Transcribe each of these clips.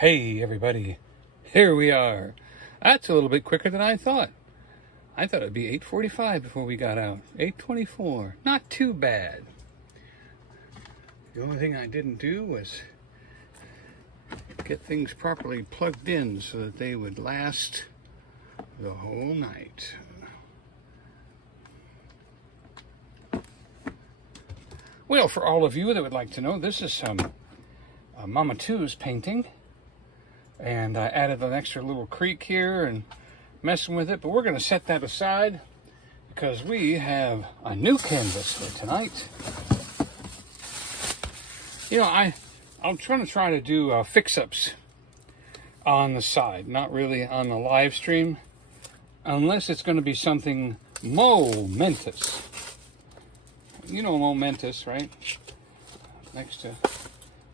Hey everybody, here we are. That's a little bit quicker than I thought. I thought it'd be 8:45 before we got out. 8:24, not too bad. The only thing I didn't do was get things properly plugged in so that they would last the whole night. Well, for all of you that would like to know, this is some Mama Two's painting. And I added an extra little creek here and messing with it, but we're going to set that aside because we have a new canvas here tonight. You know, I'm trying to do fix-ups on the side, not really on the live stream, unless it's going to be something momentous. You know momentous, right? Next to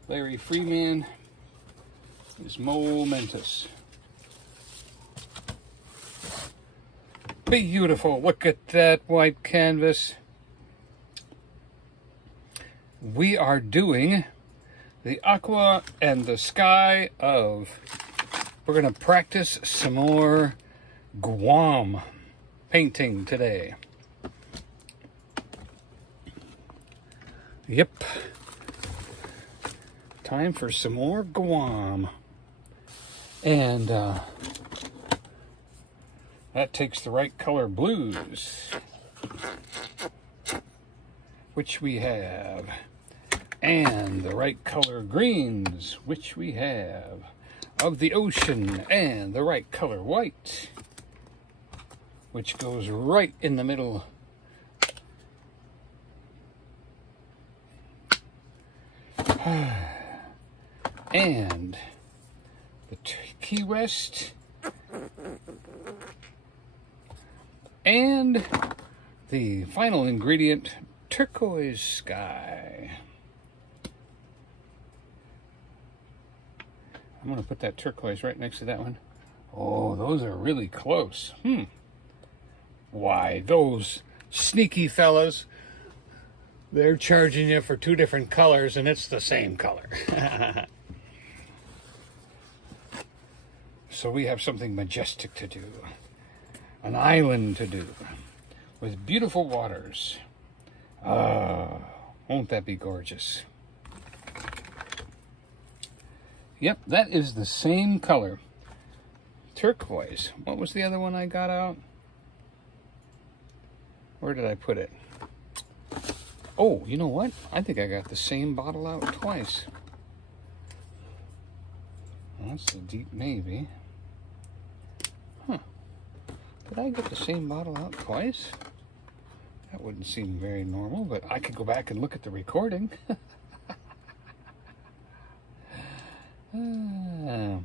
Larry Freeman is momentous. Beautiful. Look at that white canvas. We are doing the aqua and the sky of, we're going to practice some more Guam painting today. Yep. Time for some more Guam. And that takes the right color blues, which we have, and the right color greens, which we have, of the ocean, and the right color white, which goes right in the middle. And the key rest, and the final ingredient, turquoise sky. I'm going to put that turquoise right next to that one. Oh, those are really close. Why, those sneaky fellas, they're charging you for two different colors and it's the same color. So we have something majestic to do, an island to do, with beautiful waters. Won't that be gorgeous? Yep, that is the same color. Turquoise. What was the other one I got out? Where did I put it? Oh, you know what? I think I got the same bottle out twice. That's a deep maybe. Huh. Did I get the same bottle out twice? That wouldn't seem very normal, but I could go back and look at the recording. Yeah.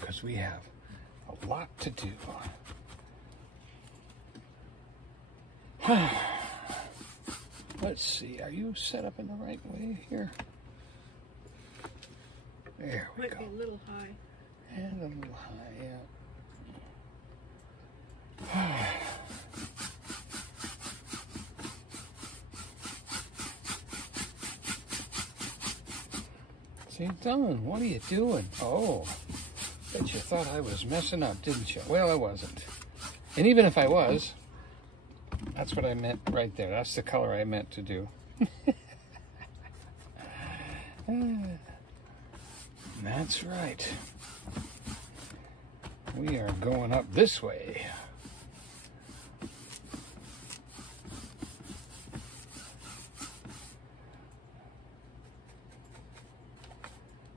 Because we have a lot to do. Let's see, are you set up in the right way here? There we go. Might be a little high. And a little high, yeah. See, Don, what are you doing? Oh, bet you thought I was messing up, didn't you? Well, I wasn't. And even if I was, that's what I meant right there. That's the color I meant to do. That's right. We are going up this way.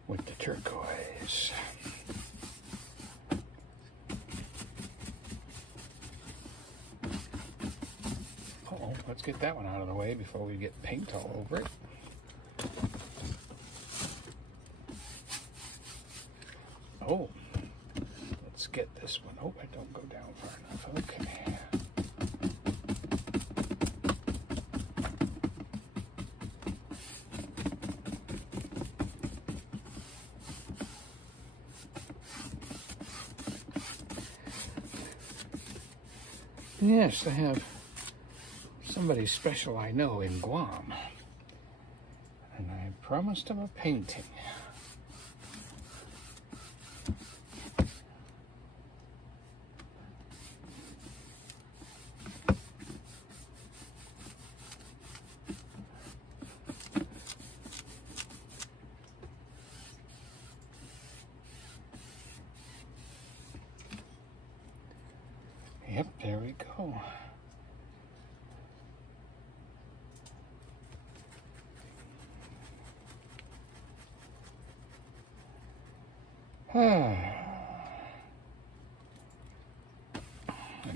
With the turquoise. Uh-oh, let's get that one out of the way before we get paint all over it. Oh, let's get this one. Oh, I don't go down far enough. Okay. Yes, I have somebody special I know in Guam. And I promised him a painting. Yep, there we go. And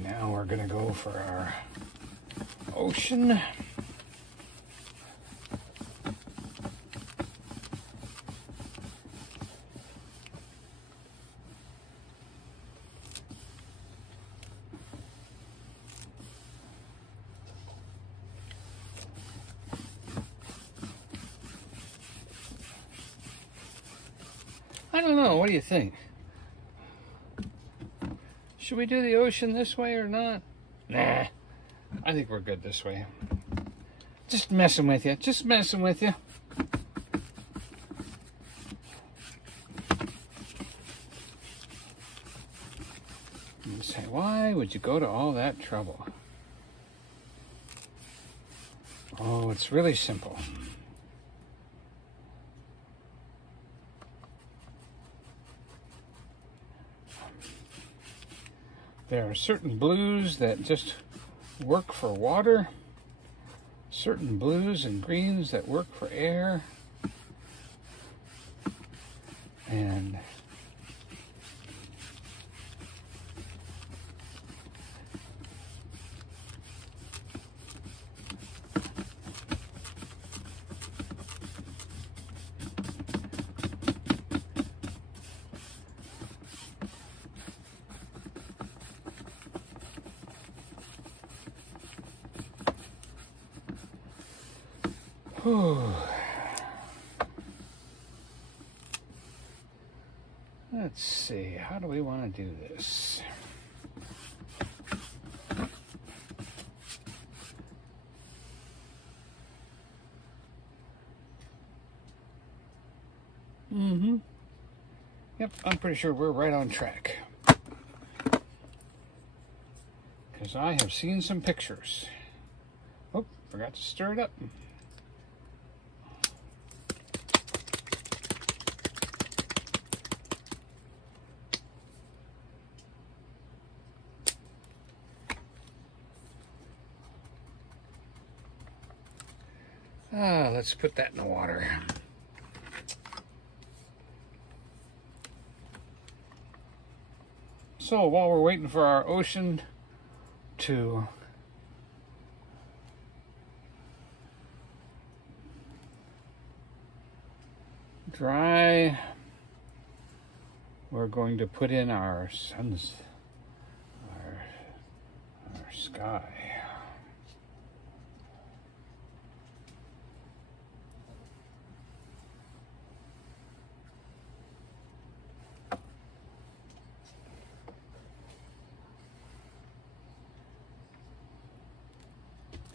now we're gonna go for our ocean. I don't know, what do you think? Should we do the ocean this way or not? Nah, I think we're good this way. Just messing with you, just messing with you. You say, why would you go to all that trouble? Oh, it's really simple. There are certain blues that just work for water, certain blues and greens that work for air, and let's see, how do we want to do this? Yep, I'm pretty sure we're right on track. Because I have seen some pictures. Oh, forgot to stir it up. Let's put that in the water. So while we're waiting for our ocean to dry, we're going to put in our our sky.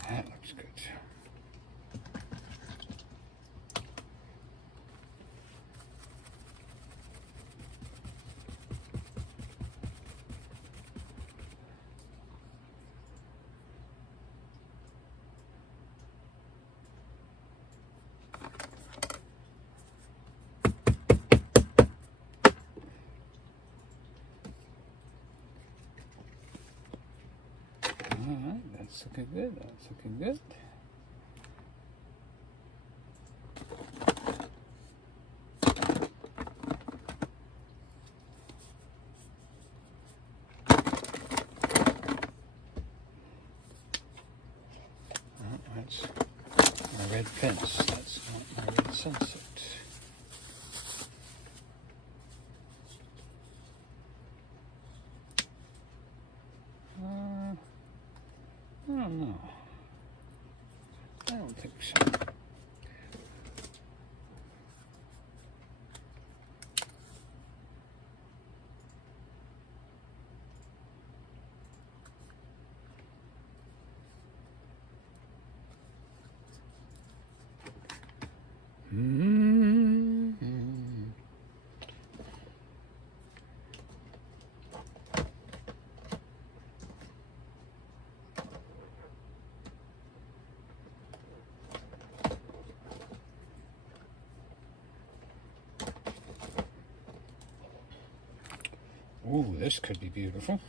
That looks good. All right, that's looking good. That's looking good. That's my red fence. That's not my red sunset. I don't know. I don't think so. Ooh, this could be beautiful.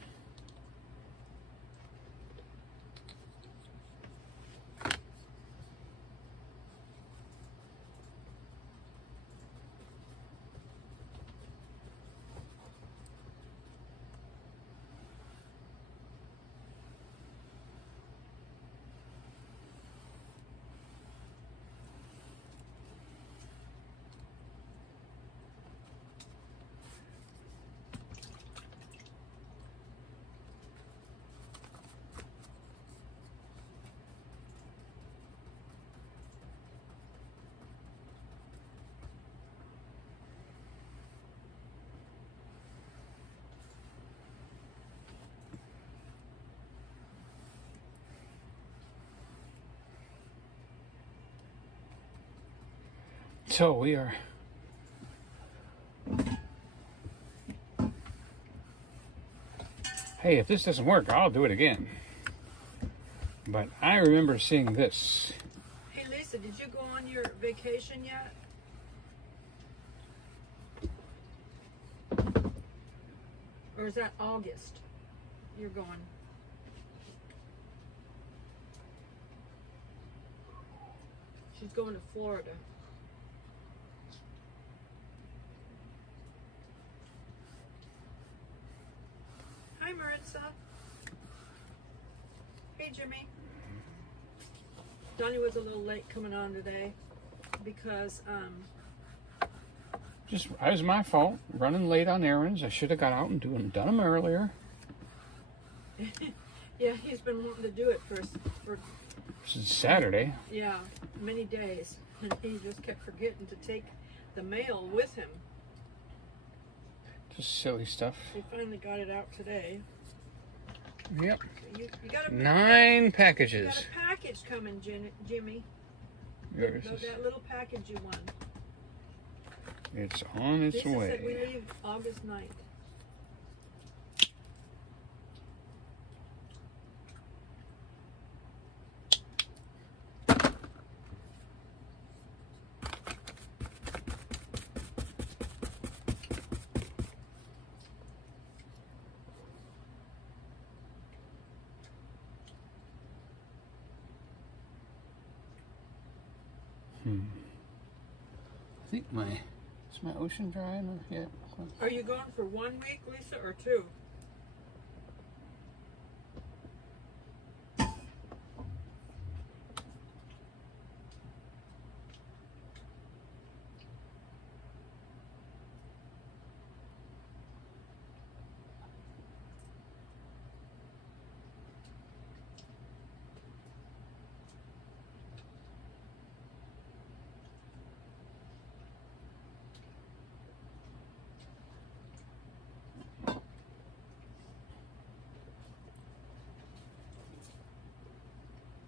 So we are hey, if this doesn't work, I'll do it again. But I remember seeing this. Hey Lisa, did you go on your vacation yet? Or is that August? You're going. She's going to Florida. Hi Maritza. Hey Jimmy. Donny was a little late coming on today because It was my fault, running late on errands. I should have got out and done them earlier. yeah, he's been wanting to do it for Since Saturday. yeah, many days, and he just kept forgetting to take the mail with him. Just silly stuff. They finally got it out today. Yep. You got 9 packages. You got a package coming, Jimmy. Yours is, That little package you won. it's on its Lisa said we way. leave August 9th. I think is my ocean drying or yeah. Are you going for 1 week, Lisa, or 2?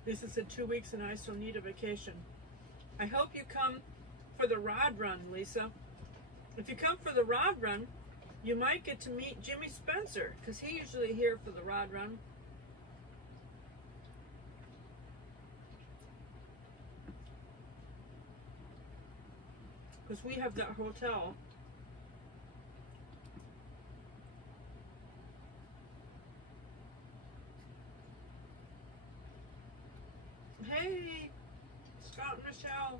Lisa said 2 weeks and I still need a vacation. I hope you come for the rod run, Lisa. If you come for the rod run, you might get to meet Jimmy Spencer, because he's usually here for the rod run. Because we have that hotel. Hey, Scott and Michelle.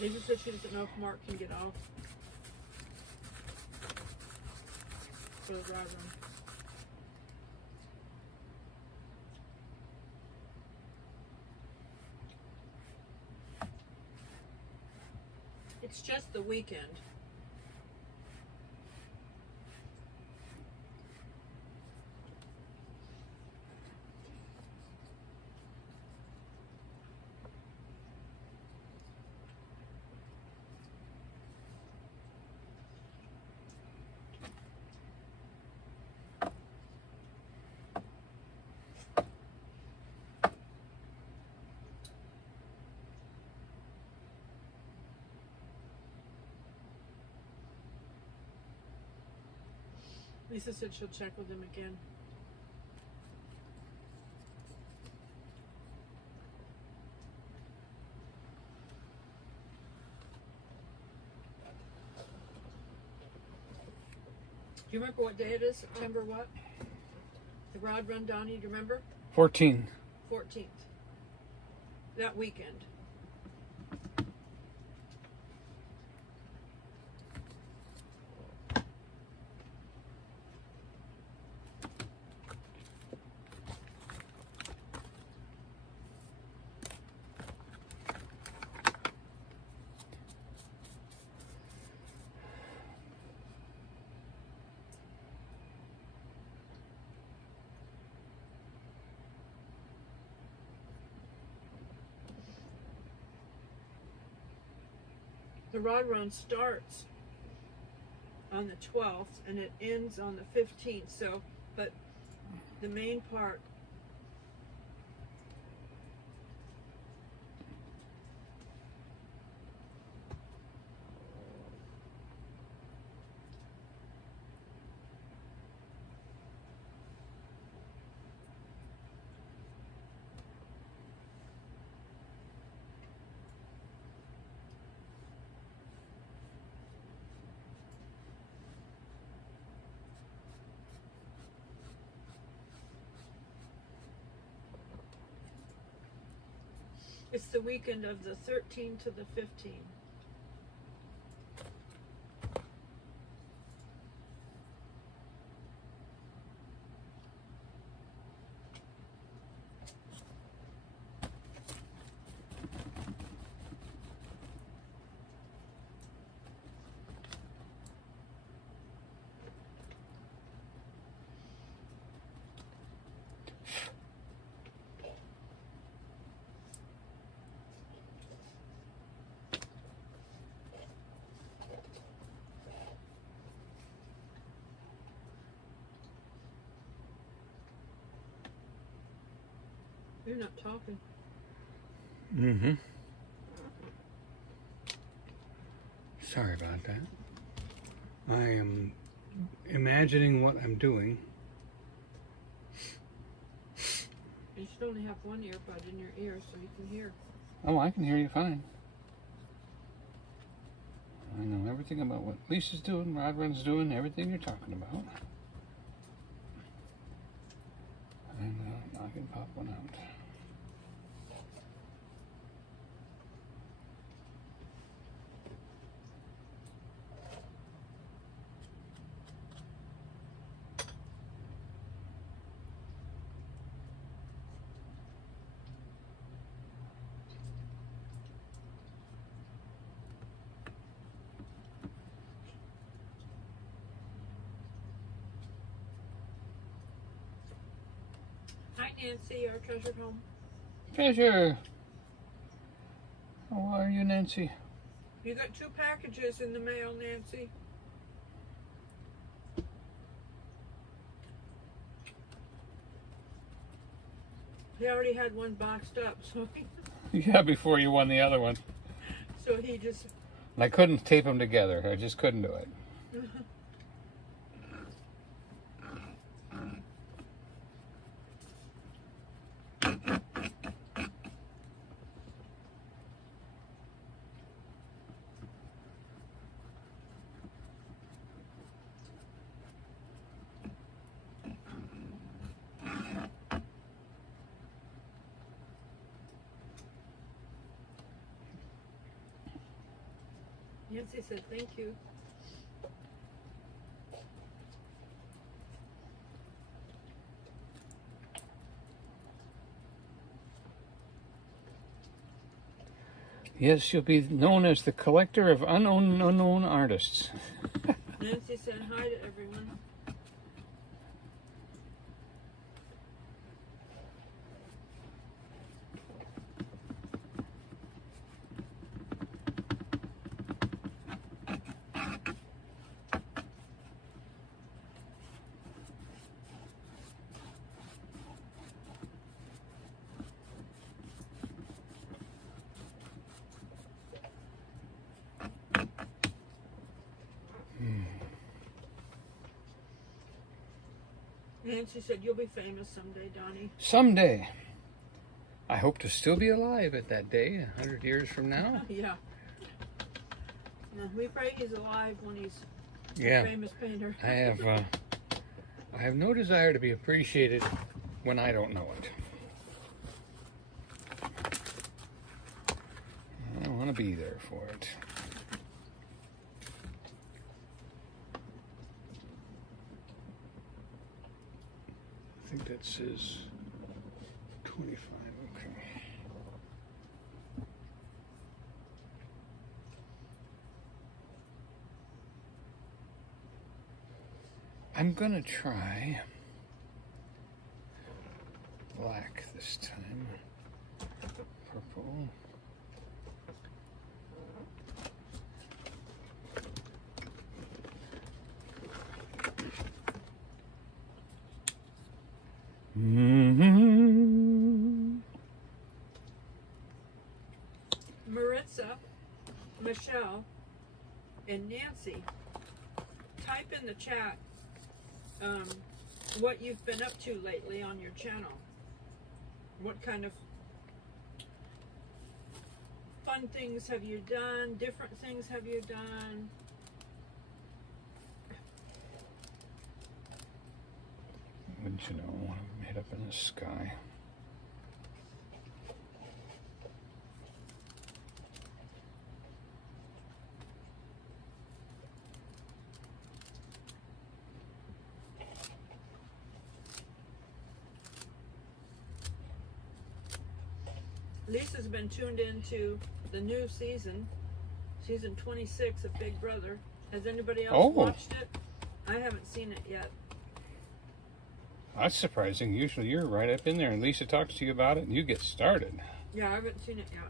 Lisa said she doesn't know if Mark can get off for the rod run. It's just the weekend. Lisa said she'll check with him again. Do you remember what day it is? September what? The Rod Run, Donnie, do you remember? 14. 14th. That weekend. The Rod Run starts on the 12th and it ends on the 15th. So, but the main part it's the weekend of the 13th to the 15th. You're not talking. Mm-hmm. Sorry about that. I am imagining what I'm doing. You should only have one earbud in your ear so you can hear. Oh, I can hear you fine. I know everything about what Lisa's doing, Rod Run's doing, everything you're talking about. And I can pop one out. Hi, Nancy, our treasured home. Treasure! How are you, Nancy? You got 2 packages in the mail, Nancy. He already had one boxed up, so Yeah, before you won the other one. so he just. And I couldn't tape them together. I just couldn't do it. Nancy said thank you. Yes, you'll be known as the collector of unknown artists. Nancy said hi to everyone. Nancy said you'll be famous someday, Donny. Someday. I hope to still be alive at that day, 100 years from now. Yeah. We pray he's alive when he's Yeah. a famous painter. I have no desire to be appreciated when I don't know it. I want to be there for it. I think that says 25. Okay. I'm gonna try black this time. Purple. Maritza, Michelle, and Nancy, type in the chat what you've been up to lately on your channel. What kind of fun things have you done? Different things have you done? Wouldn't you know, made up in the sky. Lisa's been tuned into the new season 26 of Big Brother. Has anybody else watched it? I haven't seen it yet. That's surprising. Usually you're right up in there and Lisa talks to you about it and you get started. Yeah, I haven't seen it yet.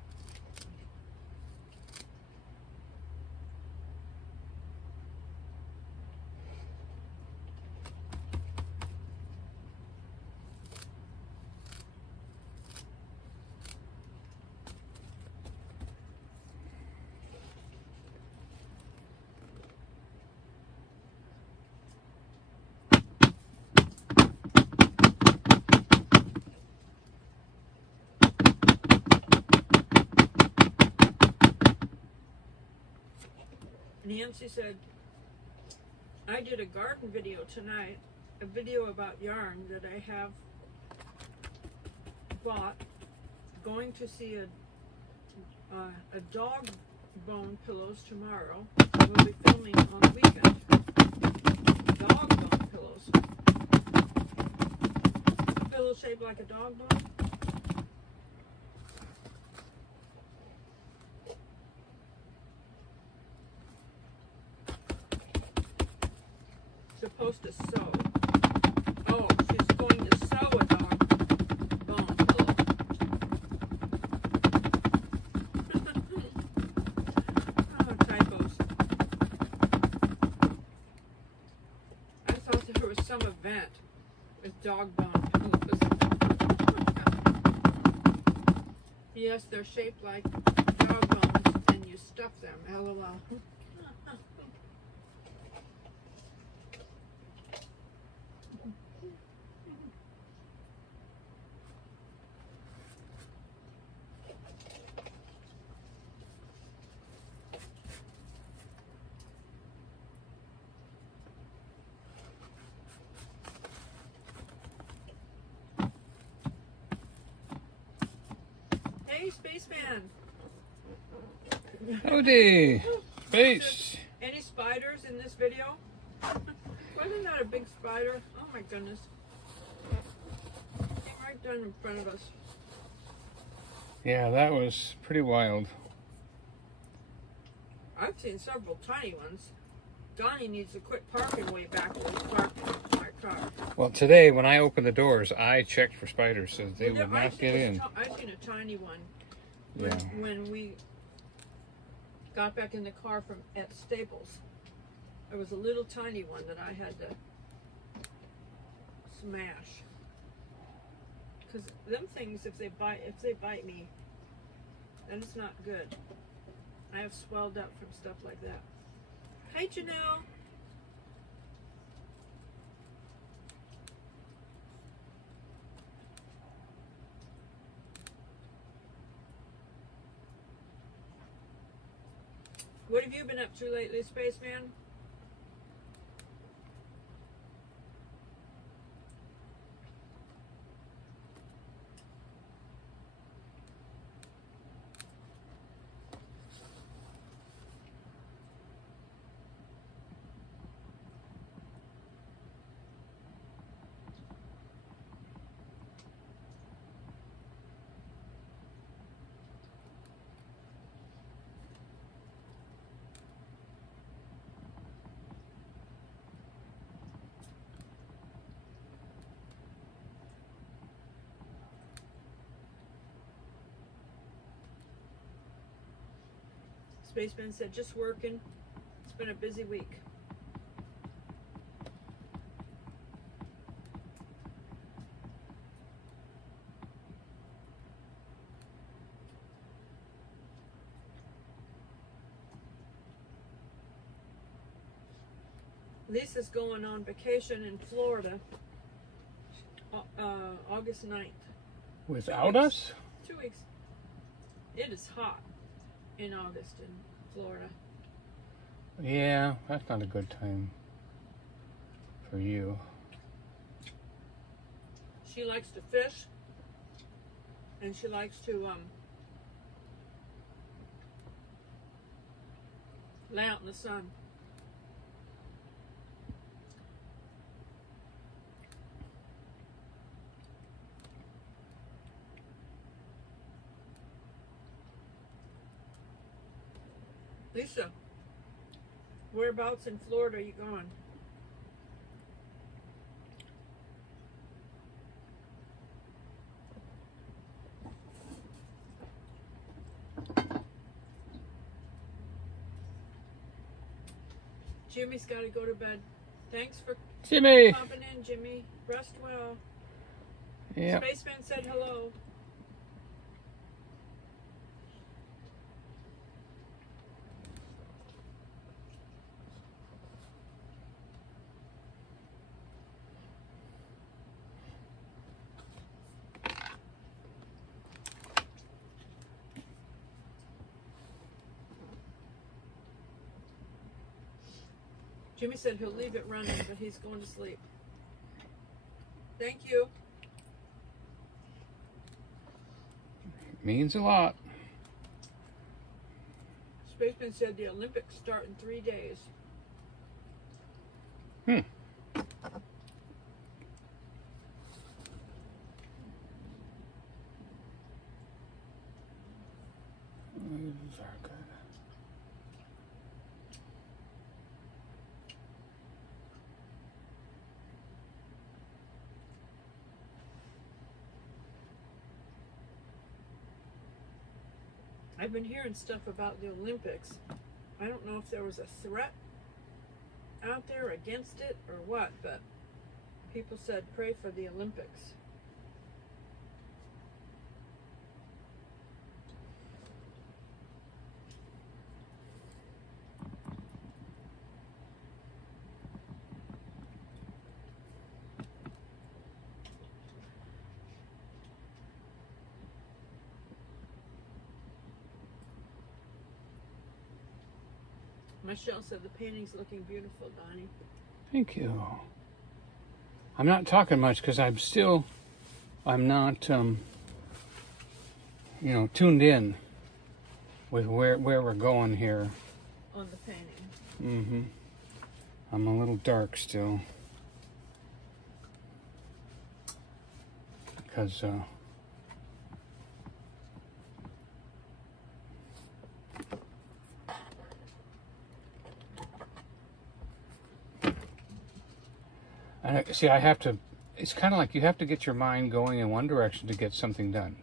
Nancy said, I did a garden video tonight, a video about yarn that I have bought, going to see a dog bone pillows tomorrow. We'll be filming on the weekend. Dog bone pillows. A pillow shaped like a dog bone. Supposed to sew. Oh, she's going to sew a dog bone pillow. Oh, typos. I thought there was some event with dog bone pillows. Yes, they're shaped like dog bones and you stuff them. LOL. Hey, Spaceman. Howdy, Space. Any spiders in this video? Wasn't that a big spider? Oh my goodness. Came right down in front of us. Yeah, that was pretty wild. I've seen several tiny ones. Donnie needs to quit parking way back where he's parking my car. Well, today when I opened the doors, I checked for spiders so they would not get in. I've seen a tiny one Yeah. when we got back in the car from at Staples. There was a little tiny one that I had to smash. Because them things, if they bite me, then it's not good. I have swelled up from stuff like that. Hey, Janelle. What have you been up to lately, Spaceman? Spaceman said, just working. It's been a busy week. Lisa's going on vacation in Florida August 9th. Without us? 2 weeks. It is hot in August in Florida. Yeah, that's not a good time for you. She likes to fish, and she likes to lay out in the sun. Lisa, whereabouts in Florida are you going? Jimmy's got to go to bed. Thanks for Jimmy! popping in, Jimmy. Rest well. Yeah. Spaceman said hello. Jimmy said he'll leave it running, but he's going to sleep. Thank you. Means a lot. Spaceman said the Olympics start in 3 days. These are good. I've been hearing stuff about the Olympics. I don't know if there was a threat out there against it or what, but people said pray for the Olympics. Michelle said the painting's looking beautiful, Donnie. Thank you. I'm not talking much because I'm not, tuned in with where we're going here. On the painting. Mm-hmm. I'm a little dark still. Because, it's kind of like you have to get your mind going in one direction to get something done.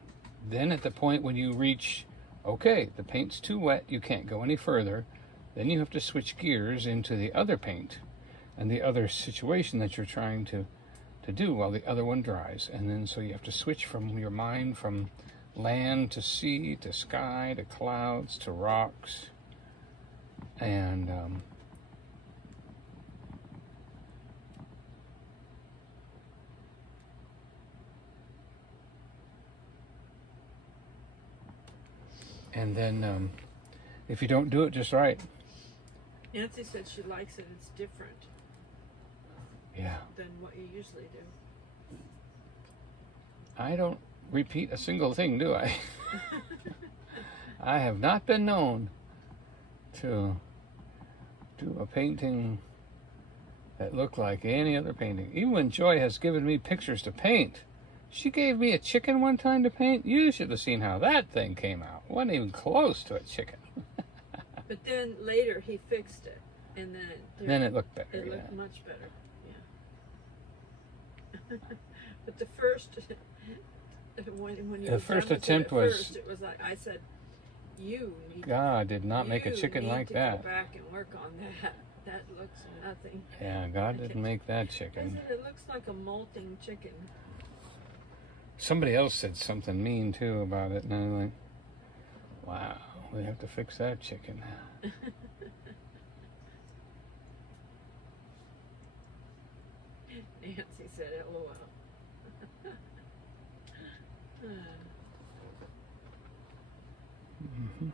Then at the point when you reach, okay, the paint's too wet, you can't go any further, then you have to switch gears into the other paint and the other situation that you're trying to do while the other one dries. And then so you have to switch from your mind from land to sea to sky to clouds to rocks. And then if you don't do it just right, Nancy said she likes it. It's different Yeah. than what you usually do. I don't repeat a single thing, do I? I have not been known to do a painting that looked like any other painting. Even when Joy has given me pictures to paint. She gave me a chicken one time to paint. You should have seen how that thing came out. Wasn't even close to a chicken. But then later he fixed it, and then it looked better. It looked much better. Yeah. But the first, when you the first attempt was. First, it was like I said, you need. God did not make a chicken like that. Go back and work on that. That looks nothing. Yeah, God didn't make that chicken. I said, it looks like a molting chicken. Somebody else said something mean too about it, and I was like, wow, we have to fix that chicken. Nancy said, LOL. Mm-hmm.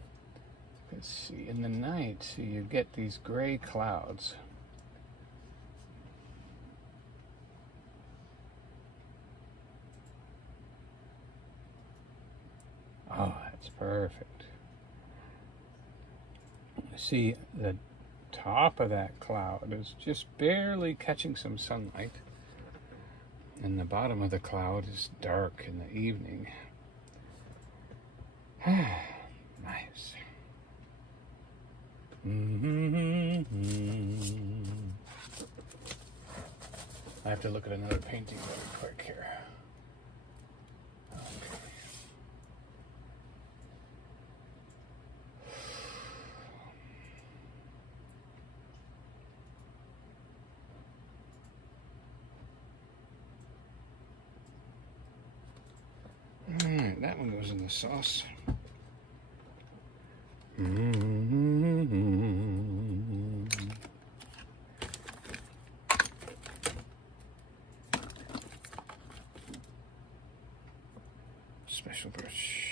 Let's see, in the night, so you get these gray clouds. Oh, that's perfect. See, the top of that cloud is just barely catching some sunlight, and the bottom of the cloud is dark in the evening. Nice. Mm-hmm. I have to look at another painting really quick here. Alright, that one goes in the sauce. Special brush.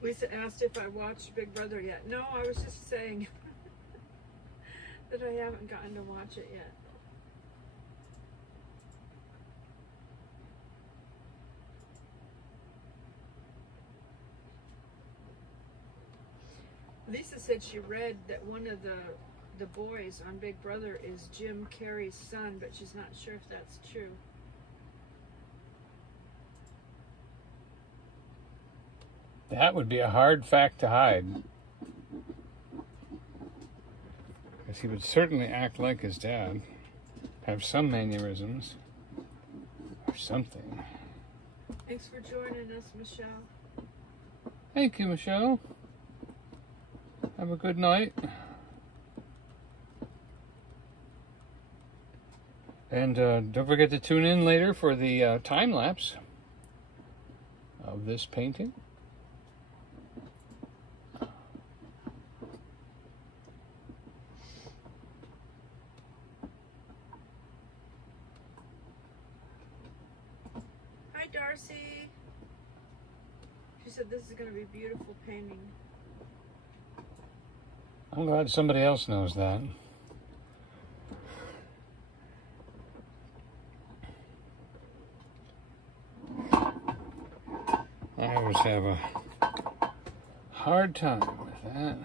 Lisa asked if I watched Big Brother yet. No, I was just saying that I haven't gotten to watch it yet. Lisa said she read that one of the boys on Big Brother is Jim Carrey's son, but she's not sure if that's true. That would be a hard fact to hide. Because he would certainly act like his dad, have some mannerisms, or something. Thanks for joining us, Michelle. Thank you, Michelle. Have a good night. And don't forget to tune in later for the time lapse of this painting. Hi, Darcy. She said this is going to be a beautiful painting. I'm glad somebody else knows that. I always have a hard time with that.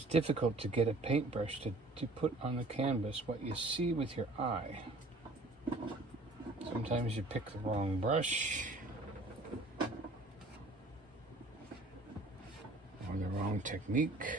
It's difficult to get a paintbrush to put on the canvas what you see with your eye. Sometimes you pick the wrong brush or the wrong technique.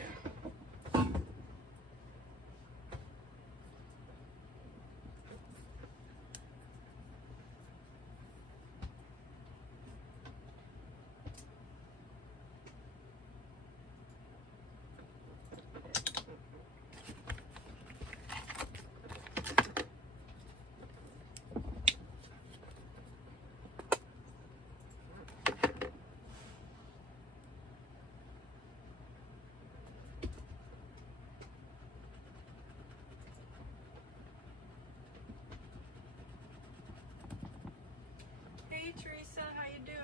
Hey Teresa, how you doing?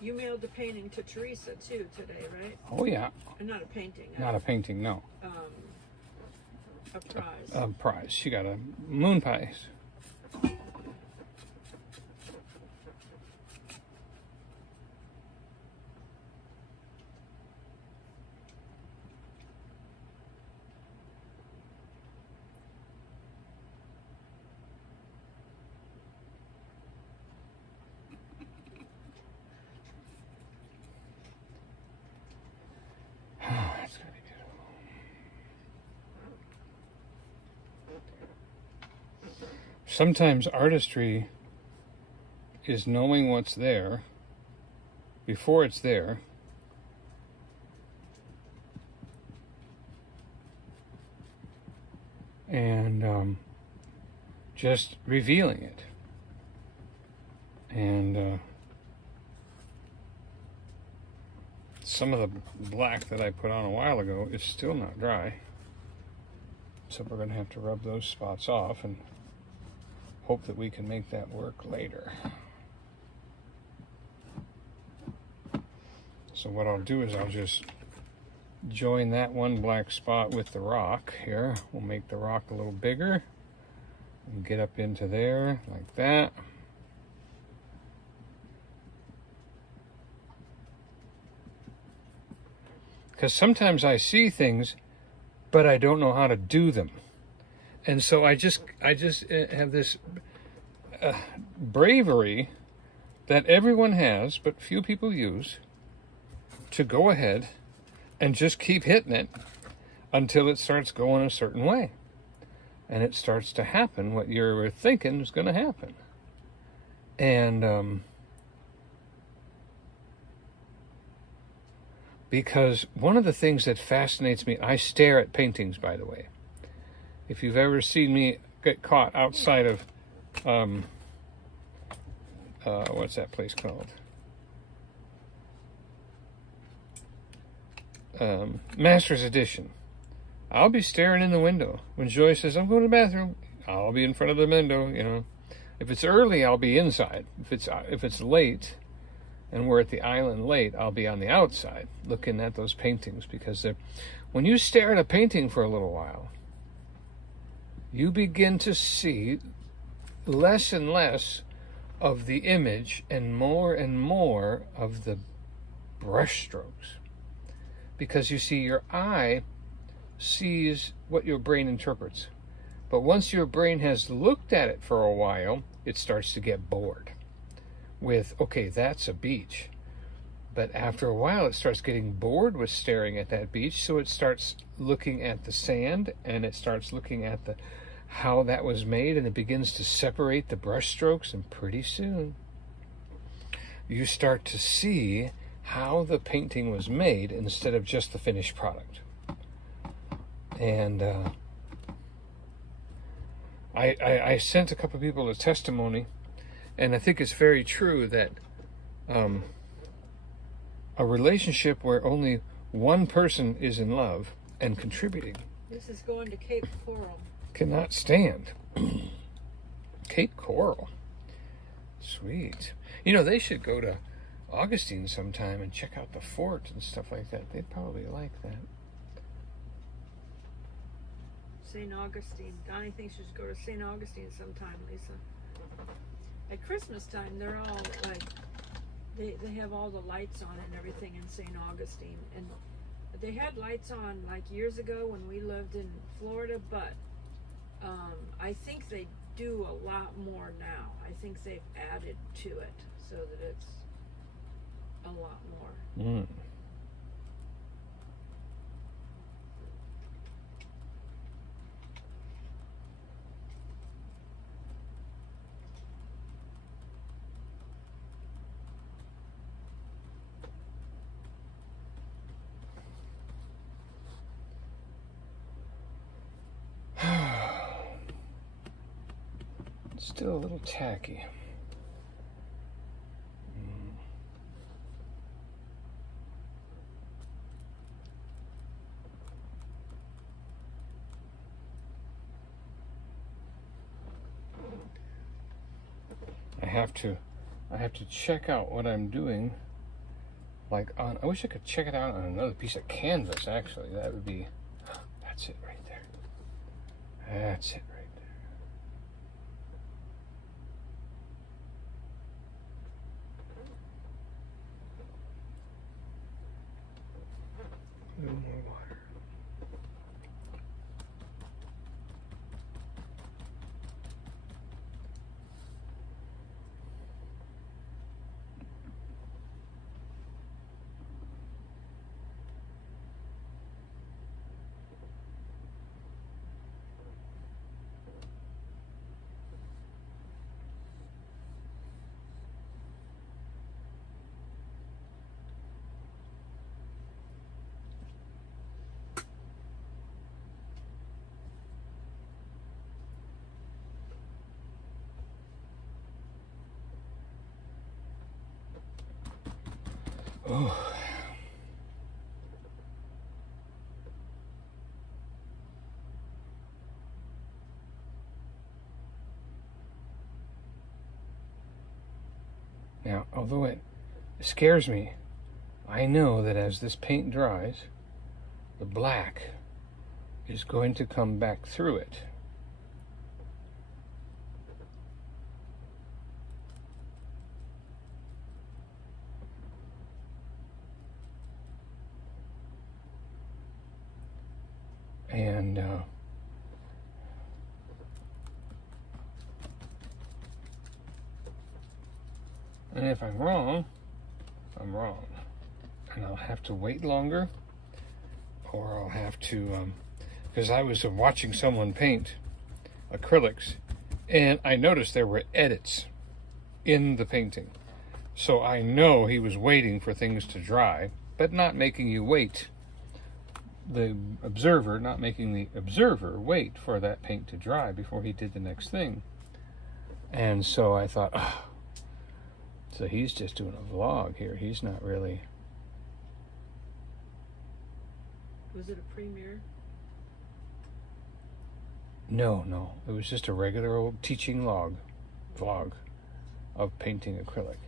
You mailed the painting to Teresa too today, right? Oh yeah. Not a painting. Not a painting, no. A prize. A prize. She got a moon pies. That's gonna be beautiful. Sometimes artistry is knowing what's there before it's there, and just revealing it. And some of the black that I put on a while ago is still not dry. So we're going to have to rub those spots off and hope that we can make that work later. So what I'll do is I'll just join that one black spot with the rock here. We'll make the rock a little bigger and get up into there like that. Because sometimes I see things, but I don't know how to do them. And so I just have this bravery that everyone has, but few people use, to go ahead and just keep hitting it until it starts going a certain way. And it starts to happen what you're thinking is going to happen. And because one of the things that fascinates me, I stare at paintings, by the way. If you've ever seen me get caught outside of, what's that place called? Master's Edition. I'll be staring in the window. When Joy says, I'm going to the bathroom, I'll be in front of the window, you know. If it's early, I'll be inside. If it's late, and we're at the island late, I'll be on the outside looking at those paintings, because when you stare at a painting for a little while, you begin to see less and less of the image and more of the brush strokes. Because you see, your eye sees what your brain interprets. But once your brain has looked at it for a while, it starts to get bored with, okay, that's a beach. But after a while, it starts getting bored with staring at that beach, so it starts looking at the sand, and it starts looking at how that was made, and it begins to separate the brush strokes, and pretty soon you start to see how the painting was made instead of just the finished product. And I sent a couple of people a testimony, and I think it's very true that a relationship where only one person is in love and contributing. This is going to Cape Coral. Cannot stand. Cape Coral. Sweet. You know, they should go to Augustine sometime and check out the fort and stuff like that. They'd probably like that. St. Augustine. Donnie thinks you should go to St. Augustine sometime, Lisa. At Christmas time, they're all like, they have all the lights on and everything in St. Augustine. And they had lights on like years ago when we lived in Florida, but I think they do a lot more now. I think they've added to it so that it's a lot more. Mm. Still a little tacky. I have to check out what I'm doing. Like on, I wish I could check it out on another piece of canvas. Actually, that would be. That's it right there. That's it right there. A little more water. Oh. Now, although it scares me, I know that as this paint dries, the black is going to come back through it. And if I'm wrong, I'm wrong. And I'll have to wait longer, or I'll have to, because I was watching someone paint acrylics, and I noticed there were edits in the painting. So I know he was waiting for things to dry, but not making you wait. The observer, not making the observer wait for that paint to dry before he did the next thing. And so I thought, oh, so he's just doing a vlog here. He's not really. Was it a premiere? No. It was just a regular old teaching vlog of painting acrylic.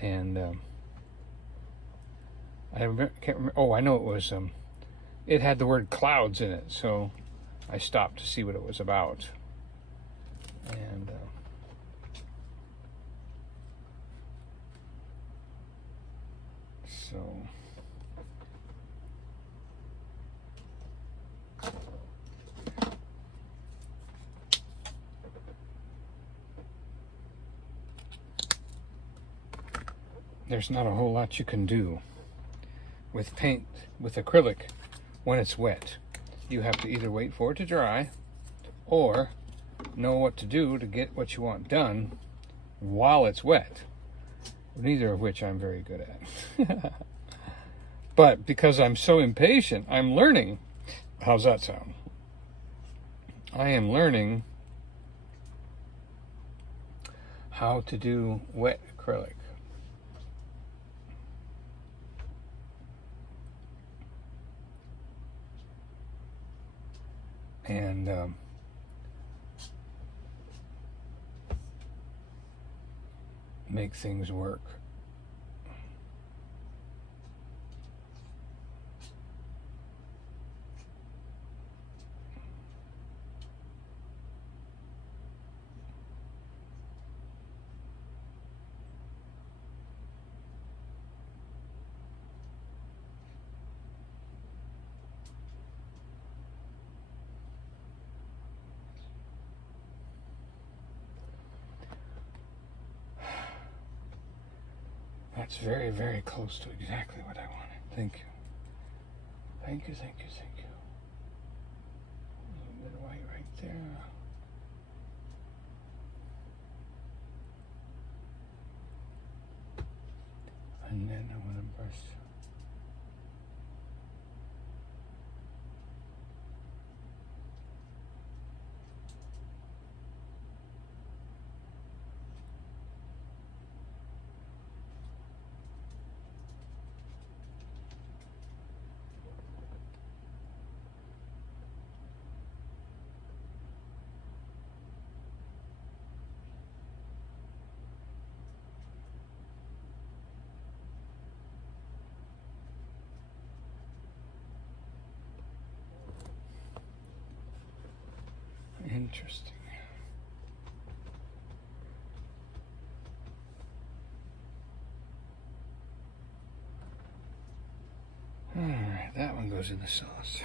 And can't remember. Oh, I know it was. It had the word clouds in it, so I stopped to see what it was about. And so. There's not a whole lot you can do with paint, with acrylic, when it's wet. You have to either wait for it to dry or know what to do to get what you want done while it's wet. Neither of which I'm very good at. But because I'm so impatient, I'm learning. How's that sound? I am learning how to do wet acrylic. and make things work. That's very, very close to exactly what I wanted. Thank you. Thank you, thank you, thank you. A little bit of white right there. And then I want to brush. Interesting. All right, that one goes in the sauce.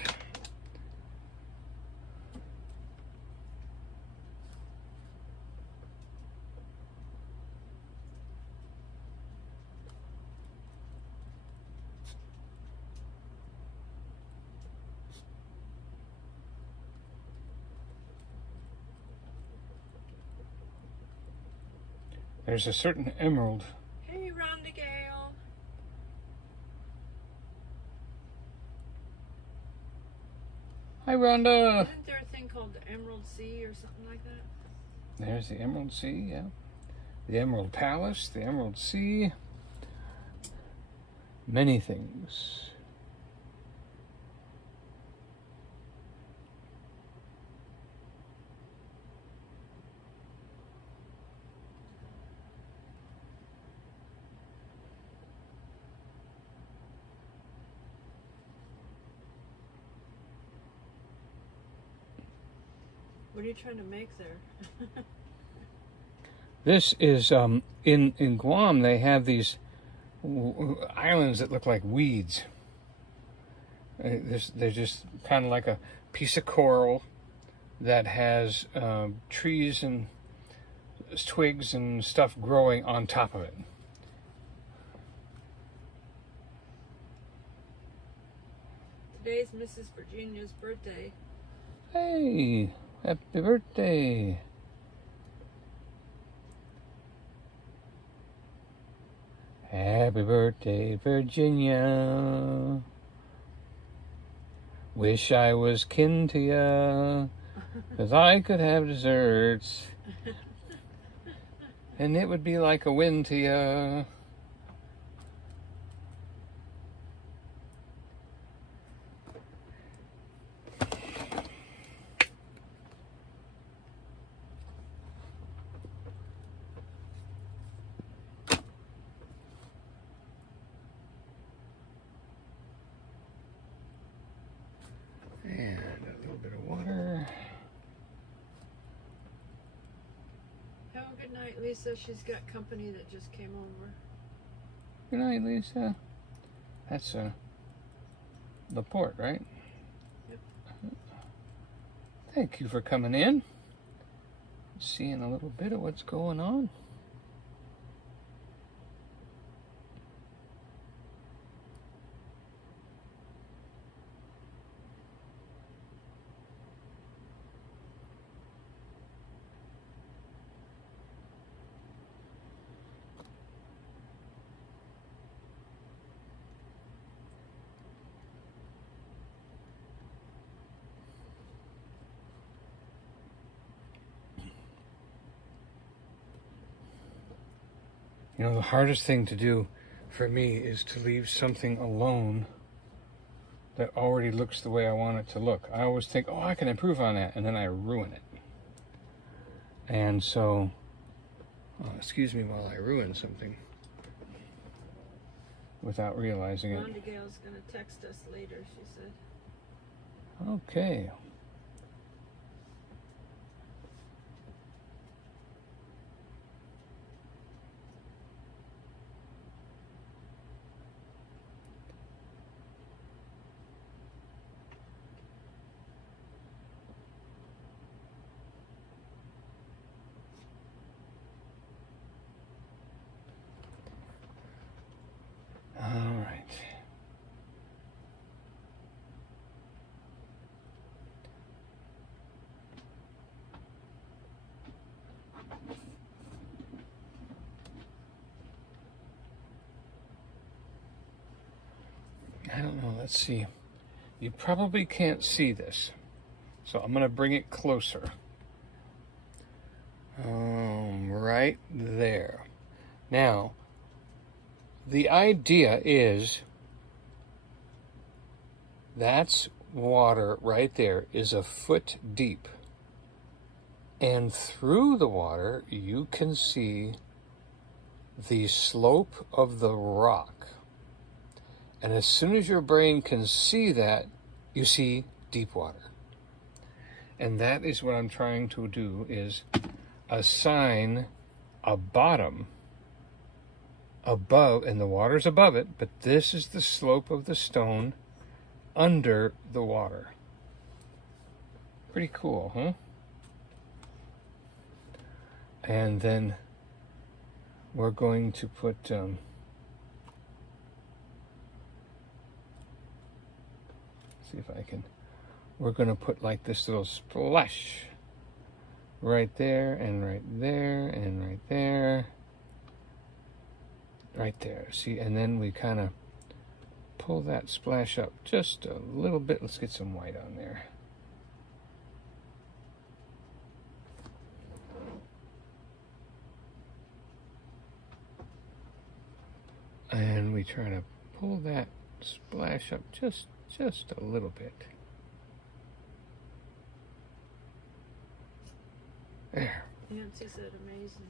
There's a certain emerald. Hey, Rhonda Gale. Hi, Rhonda. Isn't there a thing called the Emerald Sea or something like that? There's the Emerald Sea, yeah. The Emerald Palace, the Emerald Sea. Many things. What are you trying to make there? This is, in Guam, they have these islands that look like weeds. They're just kind of like a piece of coral that has trees and twigs and stuff growing on top of it. Today's Mrs. Virginia's birthday. Hey, happy birthday. Happy birthday, Virginia. Wish I was kin to ya, 'cause I could have desserts. And it would be like a win to ya. And a little bit of water. Have a good night, Lisa. She's got company that just came over. Good night, Lisa. That's the port, right? Yep. Thank you for coming in. Seeing a little bit of what's going on. You know, the hardest thing to do for me is to leave something alone that already looks the way I want it to look. I always think, oh, I can improve on that, and then I ruin it. And so, excuse me while I ruin something without realizing it. Rhonda Gale's going to text us later, she said. Okay. All right. I don't know, let's see. You probably can't see this, so I'm going to bring it closer. Right there. Now, the idea is that's water right there is a foot deep. And through the water, you can see the slope of the rock. And as soon as your brain can see that, you see deep water. And that is what I'm trying to do, is assign a bottom above, and the water's above it, but this is the slope of the stone under the water. Pretty cool, huh? And then we're going to put see if I can, we're going to put like this little splash right there and right there and right there, right there. See, and then we kind of pull that splash up just a little bit. Let's get some white on there. And we try to pull that splash up just a little bit. There. Nancy said amazing.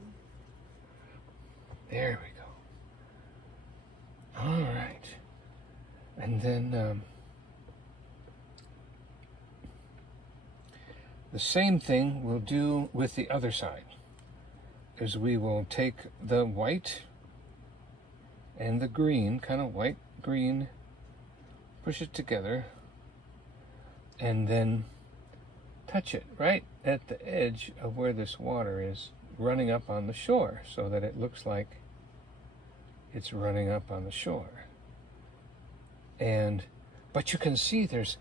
There we go. All right. And then the same thing we'll do with the other side, is we will take the white and the green, kind of white, green, push it together, and then touch it right at the edge of where this water is running up on the shore, so that it looks like it's running up on the shore. And but you can see there's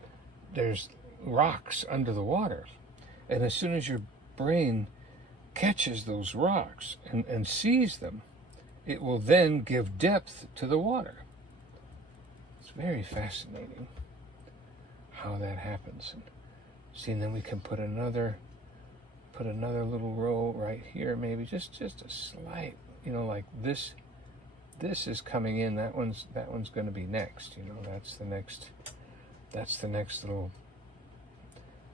rocks under the water, and as soon as your brain catches those rocks and sees them, it will then give depth to the water. It's very fascinating how that happens. And see, and then we can put another little row right here, maybe just a slight, you know, like this is coming in, that one's going to be next, you know, that's the next little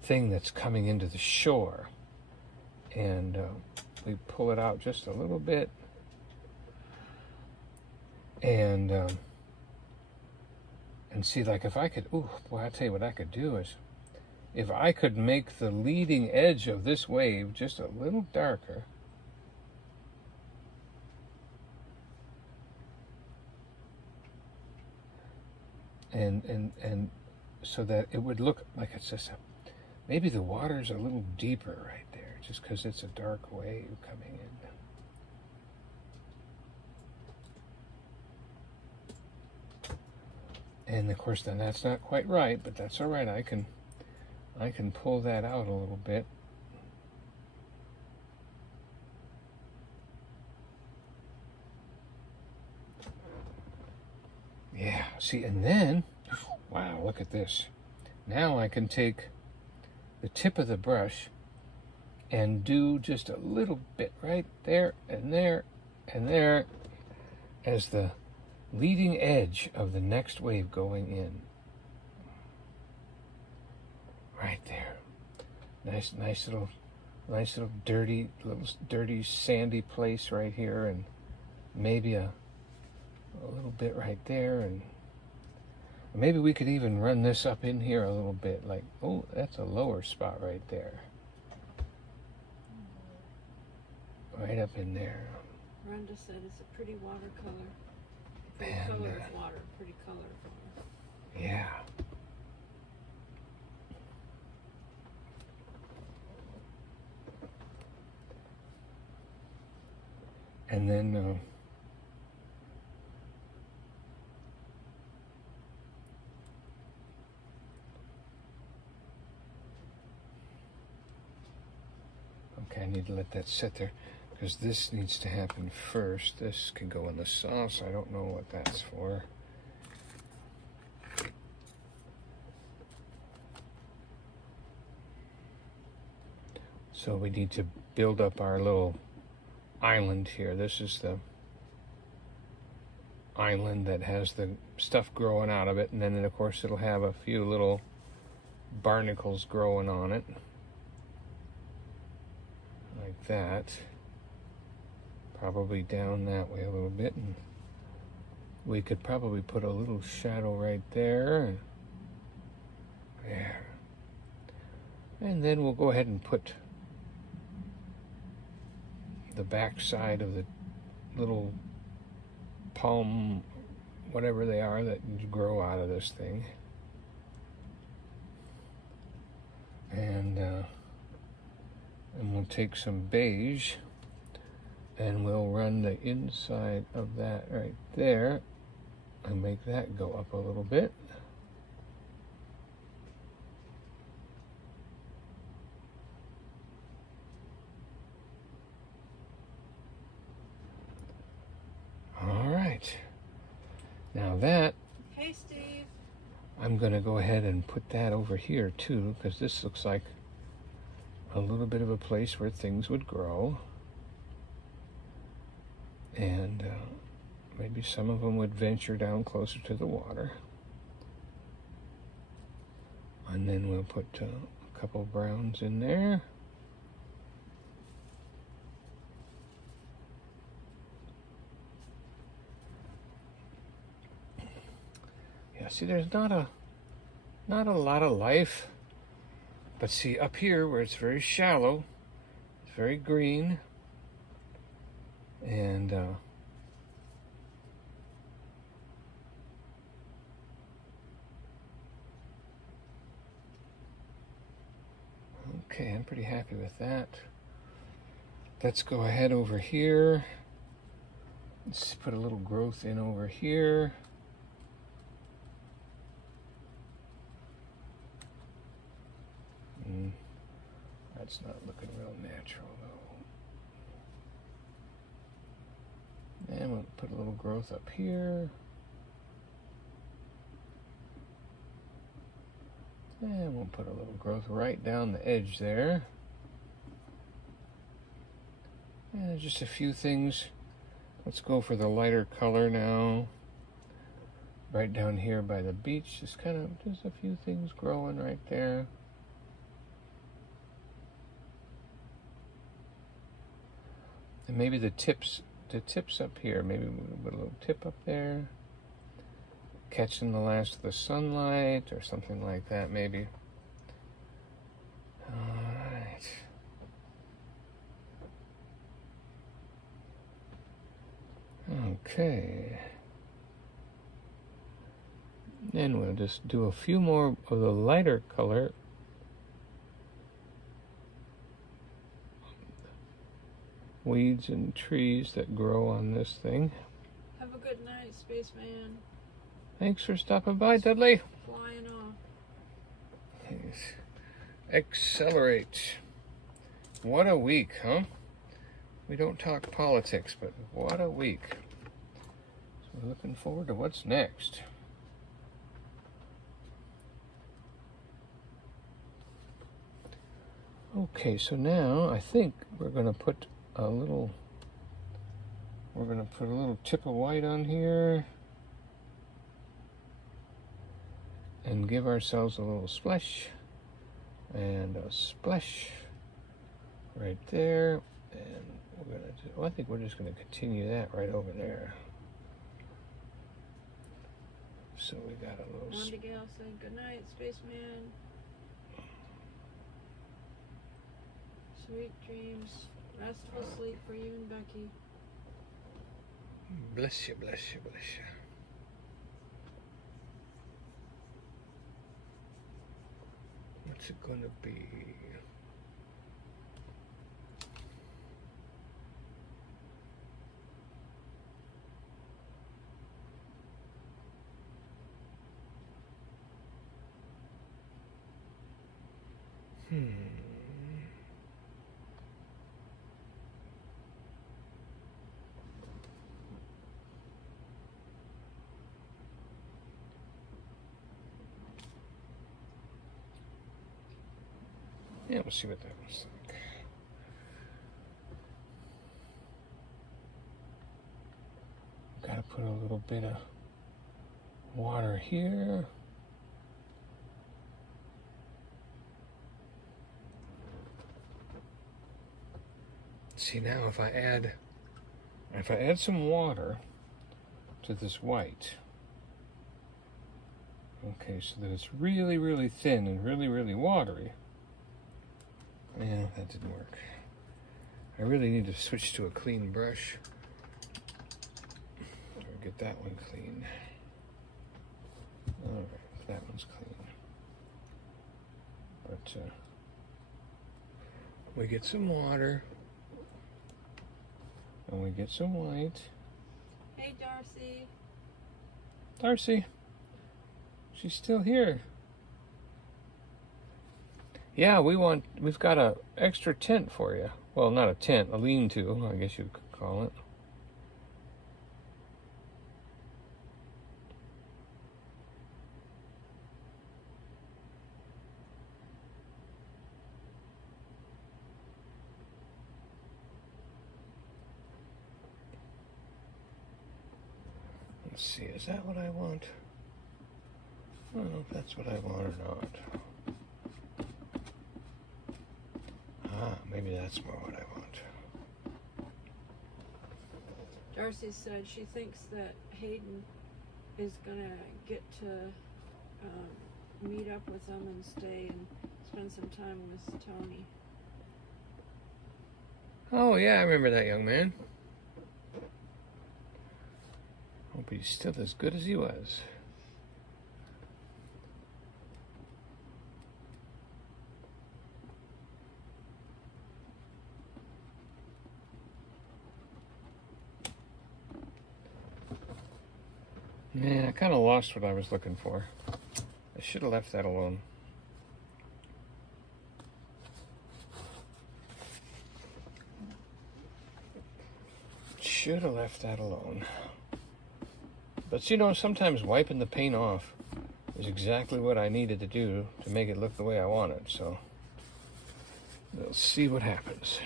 thing that's coming into the shore. And we pull it out just a little bit. And see, like if I could, ooh, boy, I'll tell you what I could do is, if I could make the leading edge of this wave just a little darker, and so that it would look like it's just maybe the water's a little deeper right there, just because it's a dark wave coming in. And of course, then that's not quite right, but that's all right. I can pull that out a little bit. Yeah, see, and then, wow, look at this. Now I can take the tip of the brush and do just a little bit right there and there and there as the leading edge of the next wave going in. Right there. Nice little dirty sandy place right here, and maybe a little bit right there, and maybe we could even run this up in here a little bit, like, oh, that's a lower spot right there. Right up in there. Rhonda said it's a pretty watercolor. Pretty And, color of water. Pretty color of water. Yeah. And then okay, I need to let that sit there because this needs to happen first. This can go in the sauce. I don't know what that's for. So we need to build up our little island here. This is the island that has the stuff growing out of it, and then of course it'll have a few little barnacles growing on it like that, probably down that way a little bit, and we could probably put a little shadow right there. There. And then we'll go ahead and put the back side of the little palm, whatever they are that grow out of this thing. And we'll take some beige and we'll run the inside of that right there and make that go up a little bit. Now that, hey Steve, I'm going to go ahead and put that over here too, because this looks like a little bit of a place where things would grow. And maybe some of them would venture down closer to the water. And then we'll put a couple browns in there. Yeah, see, there's not a lot of life, but see up here where it's very shallow, it's very green, and okay, I'm pretty happy with that. Let's go ahead over here. Let's put a little growth in over here. That's not looking real natural though. And we'll put a little growth up here. And we'll put a little growth right down the edge there. And just a few things. Let's go for the lighter color now. Right down here by the beach, just a few things growing right there. And maybe the tips up here, maybe we'll put a little tip up there, catching the last of the sunlight or something like that, maybe. All right. Okay. Then we'll just do a few more of the lighter color. Weeds and trees that grow on this thing. Have a good night, spaceman. Thanks for stopping by, Dudley. Flying off. Yes. Accelerate. What a week, huh? We don't talk politics, but what a week. So we're looking forward to what's next. Okay, so now I think we're going to put a little tip of white on here and give ourselves a little splash And a splash right there. And we're gonna do, well, I think we're just gonna continue that right over there. So we got a little. Abigail saying good night, spaceman. Sweet dreams, restful sleep for you and Becky. Bless you, bless you, bless you. What's it gonna be? Yeah, we'll see what that looks like. Gotta put a little bit of water here. See, now if I add some water to this white, okay, so that it's really, really thin and really, really watery. Yeah, that didn't work. I really need to switch to a clean brush. Or get that one clean. Alright, that one's clean. But we get some water. And we get some white. Hey, Darcy. Darcy. She's still here. Yeah, we've got a extra tent for you. Well, not a tent, a lean-to, I guess you could call it. Let's see, is that what I want? I don't know if that's what I want or not. Maybe that's more what I want. Darcy said she thinks that Hayden is gonna get to meet up with them and stay and spend some time with Tony. Oh yeah, I remember that young man. Hope he's still as good as he was. Man, I kind of lost what I was looking for. I should have left that alone. Should have left that alone. But you know, sometimes wiping the paint off is exactly what I needed to do to make it look the way I want it. So we'll see what happens.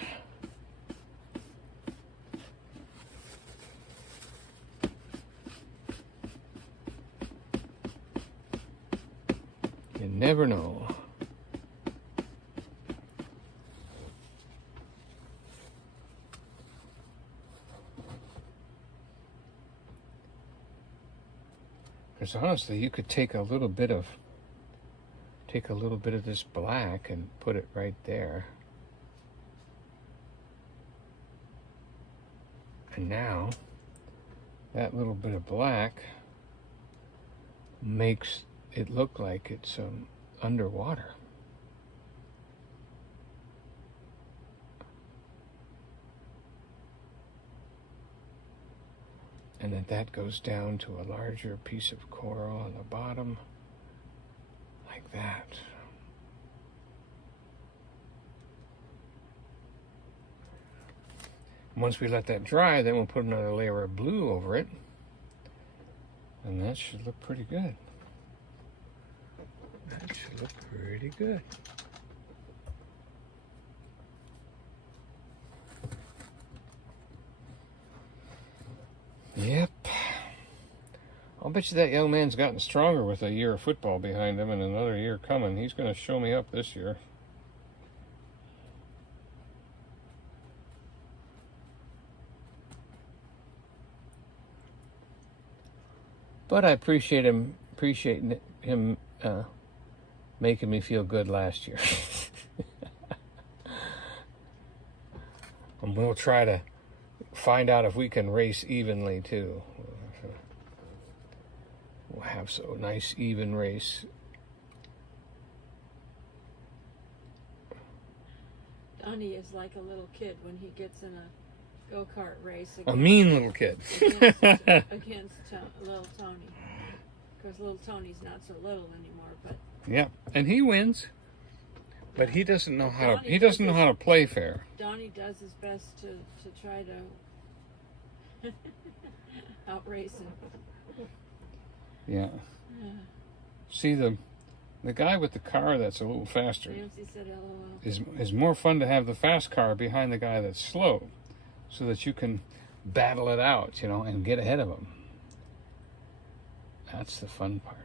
You never know. Because honestly, you could take a little bit of this black and put it right there. And now that little bit of black makes it look like it's underwater. And then that goes down to a larger piece of coral on the bottom, like that. Once we let that dry, then we'll put another layer of blue over it. And that should look pretty good. That should look pretty good. Yep. I'll bet you that young man's gotten stronger with a year of football behind him and another year coming. He's going to show me up this year. But I appreciate him making me feel good last year. And we'll try to find out if we can race evenly too. We'll have so nice even race. Donny is like a little kid when he gets in a go-kart race. A mean little kid. against little Tony. Of course, little Tony's not so little anymore, but yeah, and he wins. But he doesn't know how to. Donnie He doesn't know does how to play fair. Donny does his best to try to outrace him. Yeah. See, the guy with the car that's a little faster Nancy said LOL. is more fun to have the fast car behind the guy that's slow, so that you can battle it out, you know, and get ahead of him. That's the fun part.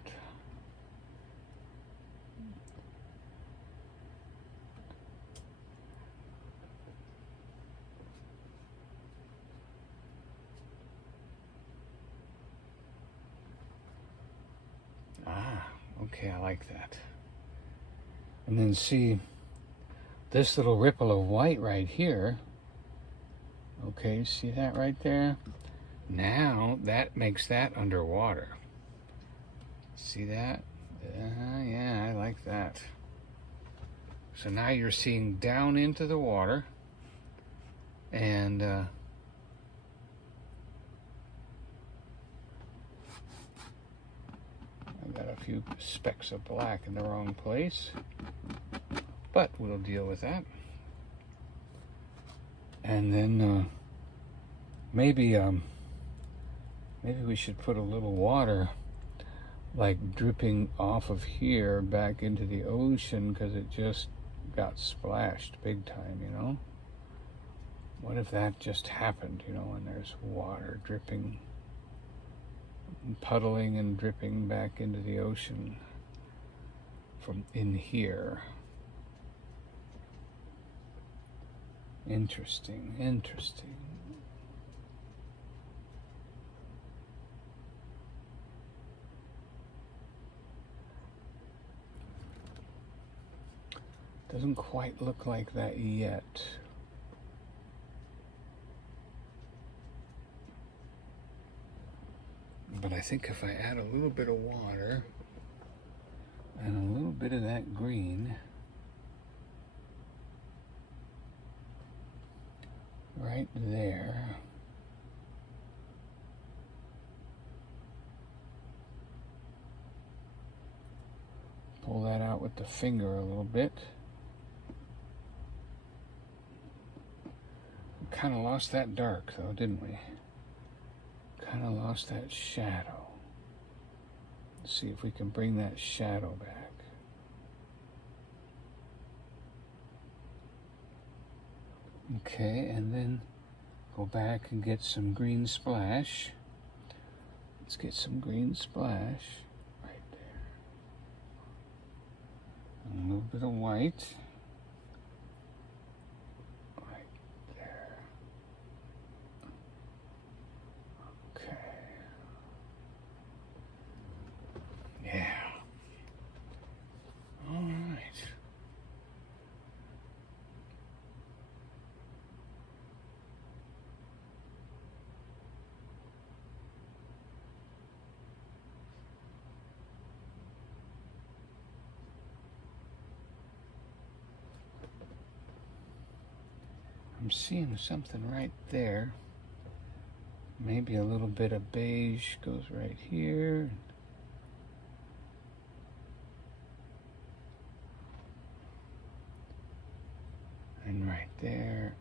Okay, I like that. And then see this little ripple of white right here. Okay, see that right there? Now that makes that underwater. See that? Yeah, I like that. So now you're seeing down into the water, and I've got a few specks of black in the wrong place, but we'll deal with that. And then maybe we should put a little water like dripping off of here back into the ocean, because it just got splashed big time, you know? What if that just happened, you know, and there's water dripping, puddling and dripping back into the ocean from in here. Interesting, interesting. Doesn't quite look like that yet. But I think if I add a little bit of water and a little bit of that green right there, pull that out with the finger a little bit. Kind of lost that dark though, didn't we? Kind of lost that shadow. Let's see if we can bring that shadow back. Okay, and then go back and get some green splash. Let's get some green splash right there. And a little bit of white. I'm seeing something right there. Maybe a little bit of beige goes right here. And right there.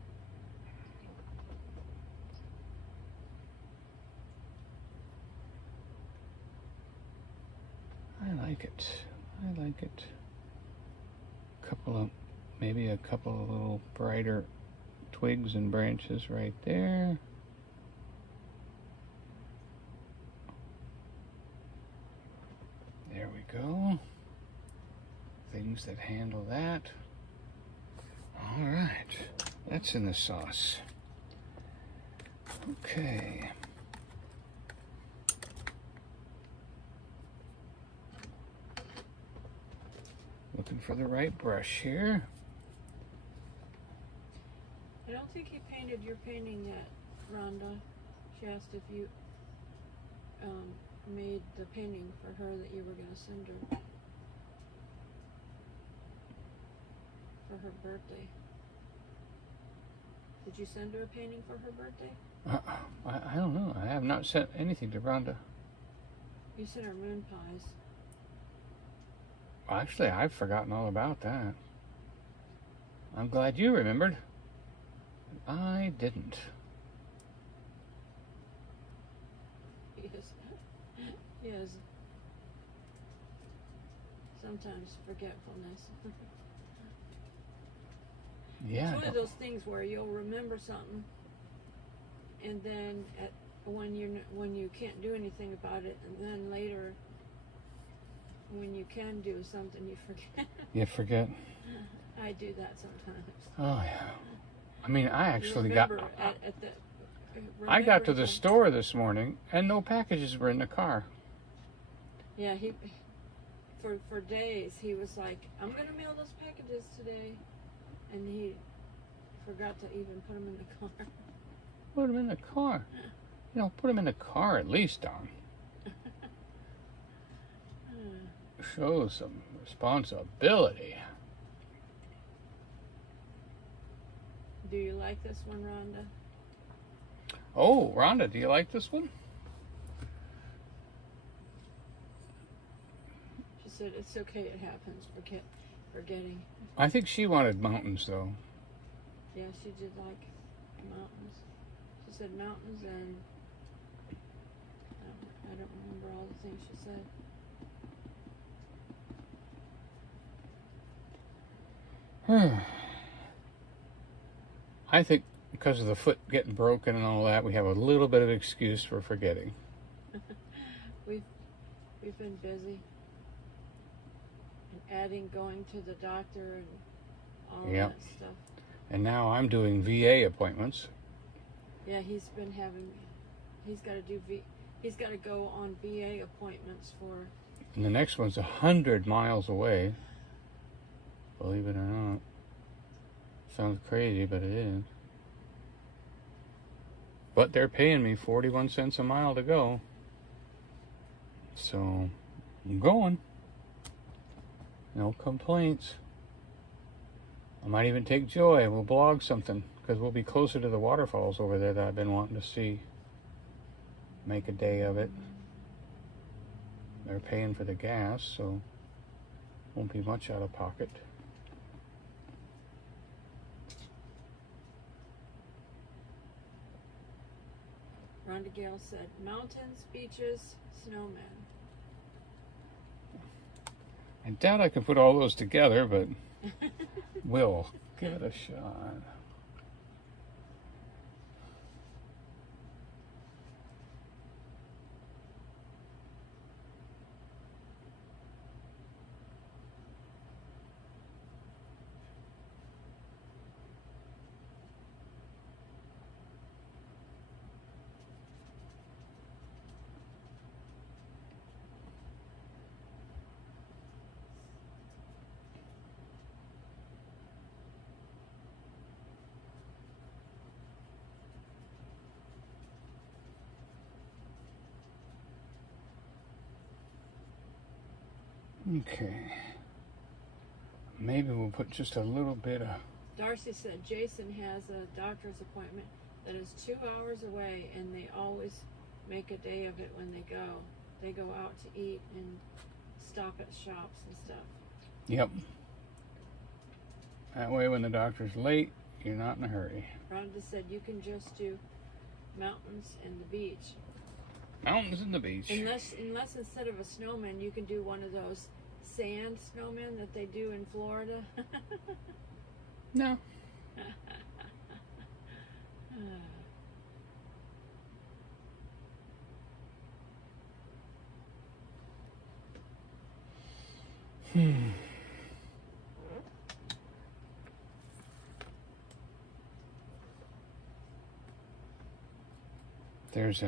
I like it. I like it. Maybe a couple of little brighter twigs and branches right there. There we go. Things that handle that. All right, that's in the sauce. Okay. looking for the right brush here. I don't think he painted your painting yet, Rhonda. She asked if you made the painting for her that you were going to send her for her birthday. Did you send her a painting for her birthday? I don't know. I have not sent anything to Rhonda. You sent her moon pies. Well, actually, I've forgotten all about that. I'm glad you remembered. I didn't. Yes. Sometimes forgetfulness. Yeah. It's one of those things where you'll remember something, and then when you can't do anything about it, and then later, when you can do something, you forget. You forget. I do that sometimes. Oh yeah. I mean, I actually I got remember to the store this morning, and no packages were in the car. Yeah, for days he was like, "I'm gonna mail those packages today," and he forgot to even put them in the car. Put them in the car. You know, put them in the car at least, Don. Show some responsibility. Do you like this one, Rhonda? Oh, Rhonda, do you like this one? She said, "It's okay, it happens. Forgetting." I think she wanted mountains, though. Yeah, she did like mountains. She said mountains, and I don't remember all the things she said. I think because of the foot getting broken and all that, we have a little bit of excuse for forgetting. We've been busy, and adding going to the doctor and all of that stuff. And now I'm doing VA appointments. Yeah, he's got to go on VA appointments for. And the next one's 100 miles away. Believe it or not. Sounds crazy, but it is. But they're paying me 41 cents a mile to go. So, I'm going. No complaints. I might even take Joy. We'll blog something, because we'll be closer to the waterfalls over there that I've been wanting to see. Make a day of it. They're paying for the gas, so won't be much out of pocket. Rhonda Gale said, "Mountains, beaches, snowmen." I doubt I can put all those together, but we'll give it a shot. Okay. Maybe we'll put just a little bit of... Darcy said Jason has a doctor's appointment that is 2 hours away, and they always make a day of it when they go. They go out to eat and stop at shops and stuff. Yep. That way when the doctor's late, you're not in a hurry. Rhonda said you can just do mountains and the beach. Mountains and the beach. Unless instead of a snowman, you can do one of those sand snowmen that they do in Florida. No. There's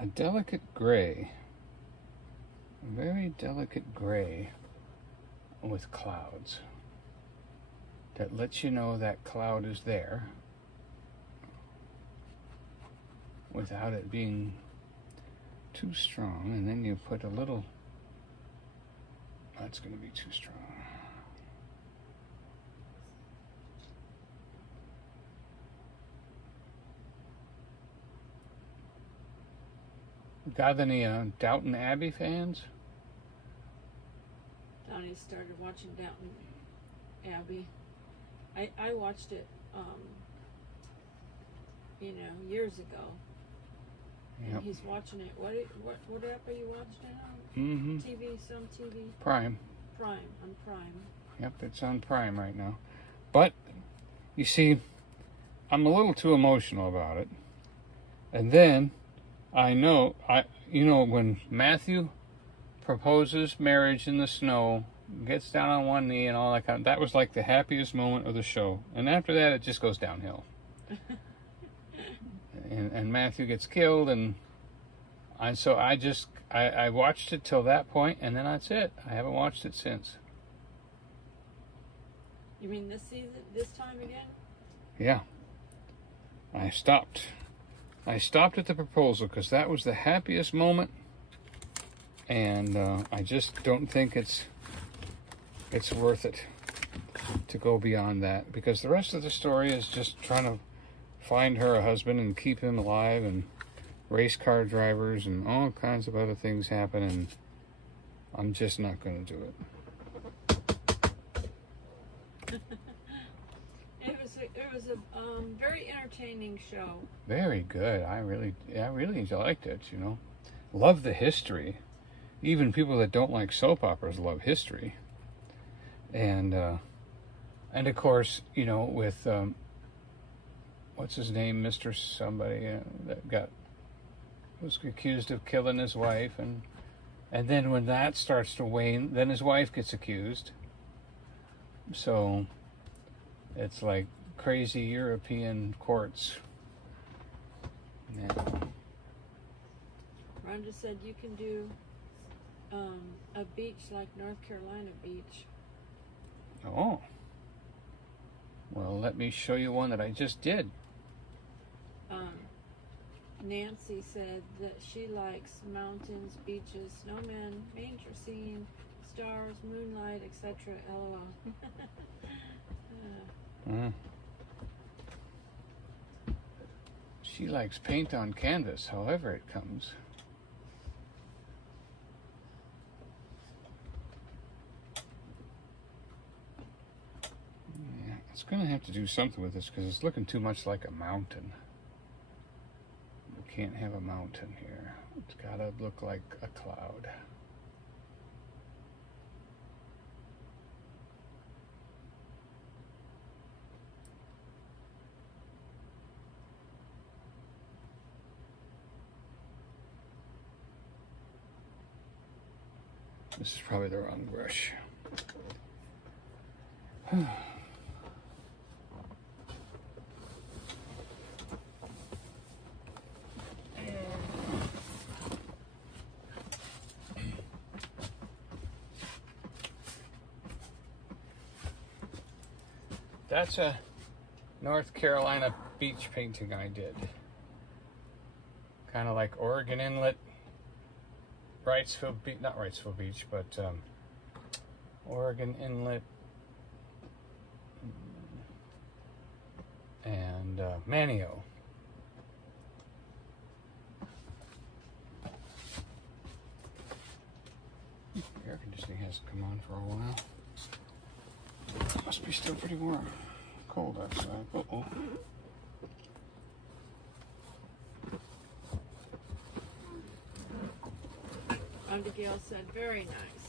a delicate gray. very delicate gray with clouds that lets you know that cloud is there without it being too strong. And then you put a little, that's going to be too strong. Got any Downton Abbey fans? Donnie started watching Downton Abbey. I watched it, years ago. And Yep. he's watching it. What app are you watching it on? Mm-hmm. Some TV? Prime. On Prime. Yep, it's on Prime right now. But, you see, I'm a little too emotional about it. And then, when Matthew proposes marriage in the snow, gets down on one knee and all that that was like the happiest moment of the show. And after that, it just goes downhill. and Matthew gets killed, and so I watched it till that point, and then that's it. I haven't watched it since. You mean this season, this time again? Yeah. I stopped at the proposal because that was the happiest moment, and I just don't think it's worth it to go beyond that, because the rest of the story is just trying to find her a husband and keep him alive, and race car drivers and all kinds of other things happen, and I'm just not going to do it. It was a very entertaining show. Very good. I really liked it. Love the history. Even people that don't like soap operas love history. And of course, with what's his name, Mr. Somebody that was accused of killing his wife, and then when that starts to wane, then his wife gets accused. So it's like crazy European courts. Yeah. Rhonda said you can do a beach like North Carolina beach. Oh. Well, let me show you one that I just did. Nancy said that she likes mountains, beaches, snowmen, nature scene, stars, moonlight, etc. LOL. She likes paint on canvas, however it comes. Yeah, it's going to have to do something with this because it's looking too much like a mountain. We can't have a mountain here. It's got to look like a cloud. This is probably the wrong brush. That's a North Carolina beach painting I did. Kind of like Oregon Inlet. Not Wrightsville Beach, but Oregon Inlet and Manio. The air conditioning hasn't come on for a while. Must be still pretty warm. Cold outside. Uh-oh. Rhonda Gale said, very nice.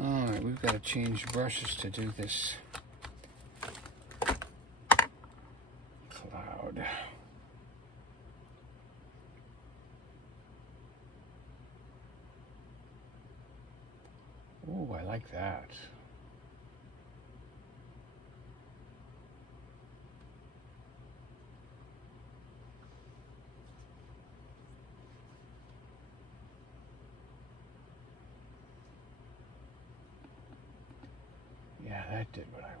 Alright, we've got to change brushes to do this cloud. Oh, I like that. that did what I wanted.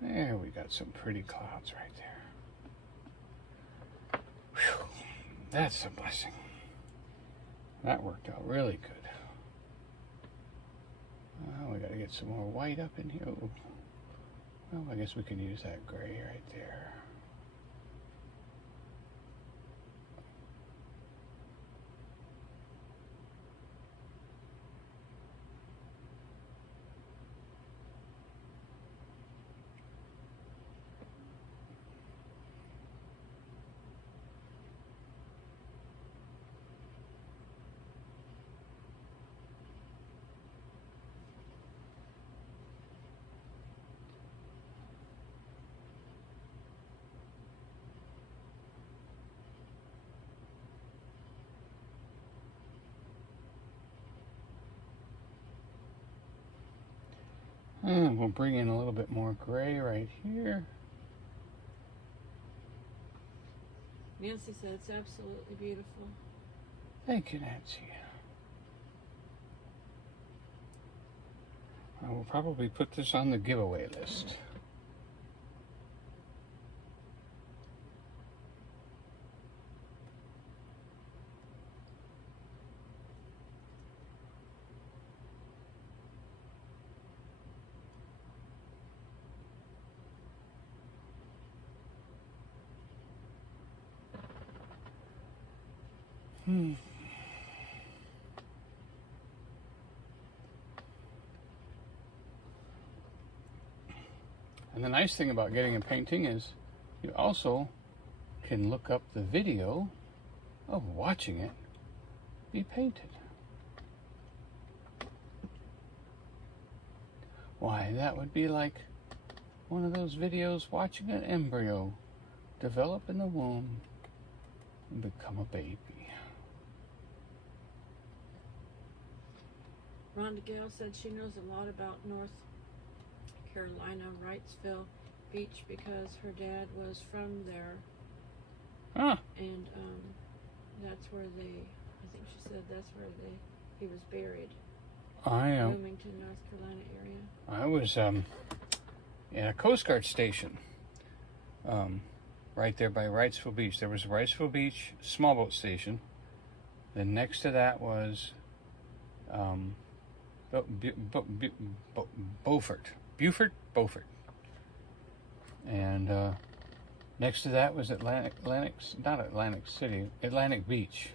There, we got some pretty clouds right there. Whew, that's a blessing. That worked out really good. We got to get some more white up in here. Ooh. Well, I guess we can use that gray right there. And we'll bring in a little bit more gray right here. Nancy said it's absolutely beautiful. Thank you, Nancy. I will probably put this on the giveaway list. And the nice thing about getting a painting is you also can look up the video of watching it be painted. Why, that would be like one of those videos watching an embryo develop in the womb and become a baby. Rhonda Gale said she knows a lot about North Carolina, Wrightsville Beach, because her dad was from there. Ah. And that's where I think she said that's where he was buried. Wilmington, North Carolina area. I was in a Coast Guard station right there by Wrightsville Beach. There was Wrightsville Beach small boat station. Then next to that was Beaufort. And next to that was Atlantic Beach.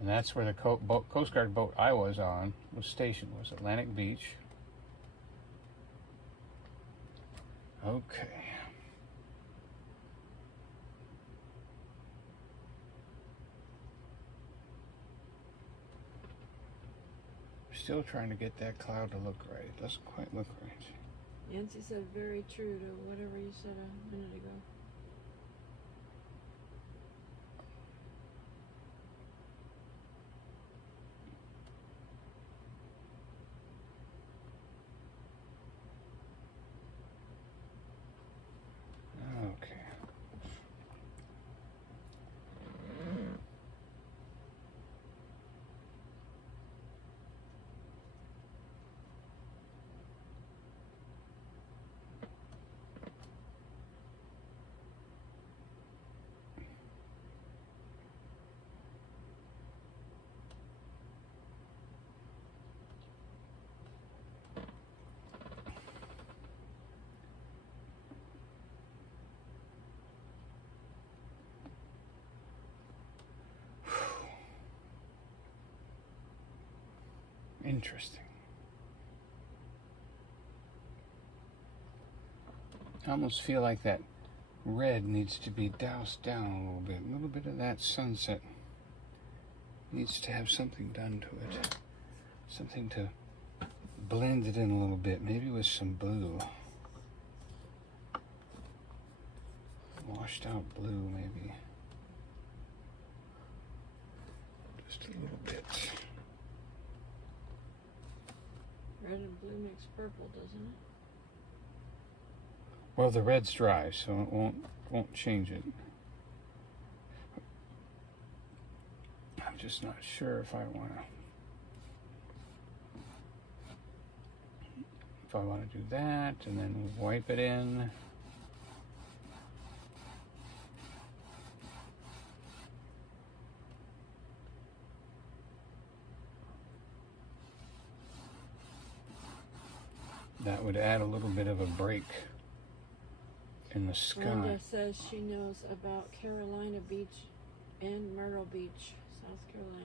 And that's where the Coast Guard boat I was on was stationed, was Atlantic Beach. Okay. Still trying to get that cloud to look right. It doesn't quite look right. Nancy said very true to whatever you said a minute ago. Okay. Interesting. I almost feel like that red needs to be doused down a little bit. A little bit of that sunset needs to have something done to it. Something to blend it in a little bit, maybe with some blue. Washed out blue, maybe. Just a little bit. Red and blue makes purple, doesn't it? Well, the red's dry, so it won't change it. I'm just not sure if I want to do that and then wipe it in. That would add a little bit of a break in the sky. Brenda says she knows about Carolina Beach and Myrtle Beach, South Carolina.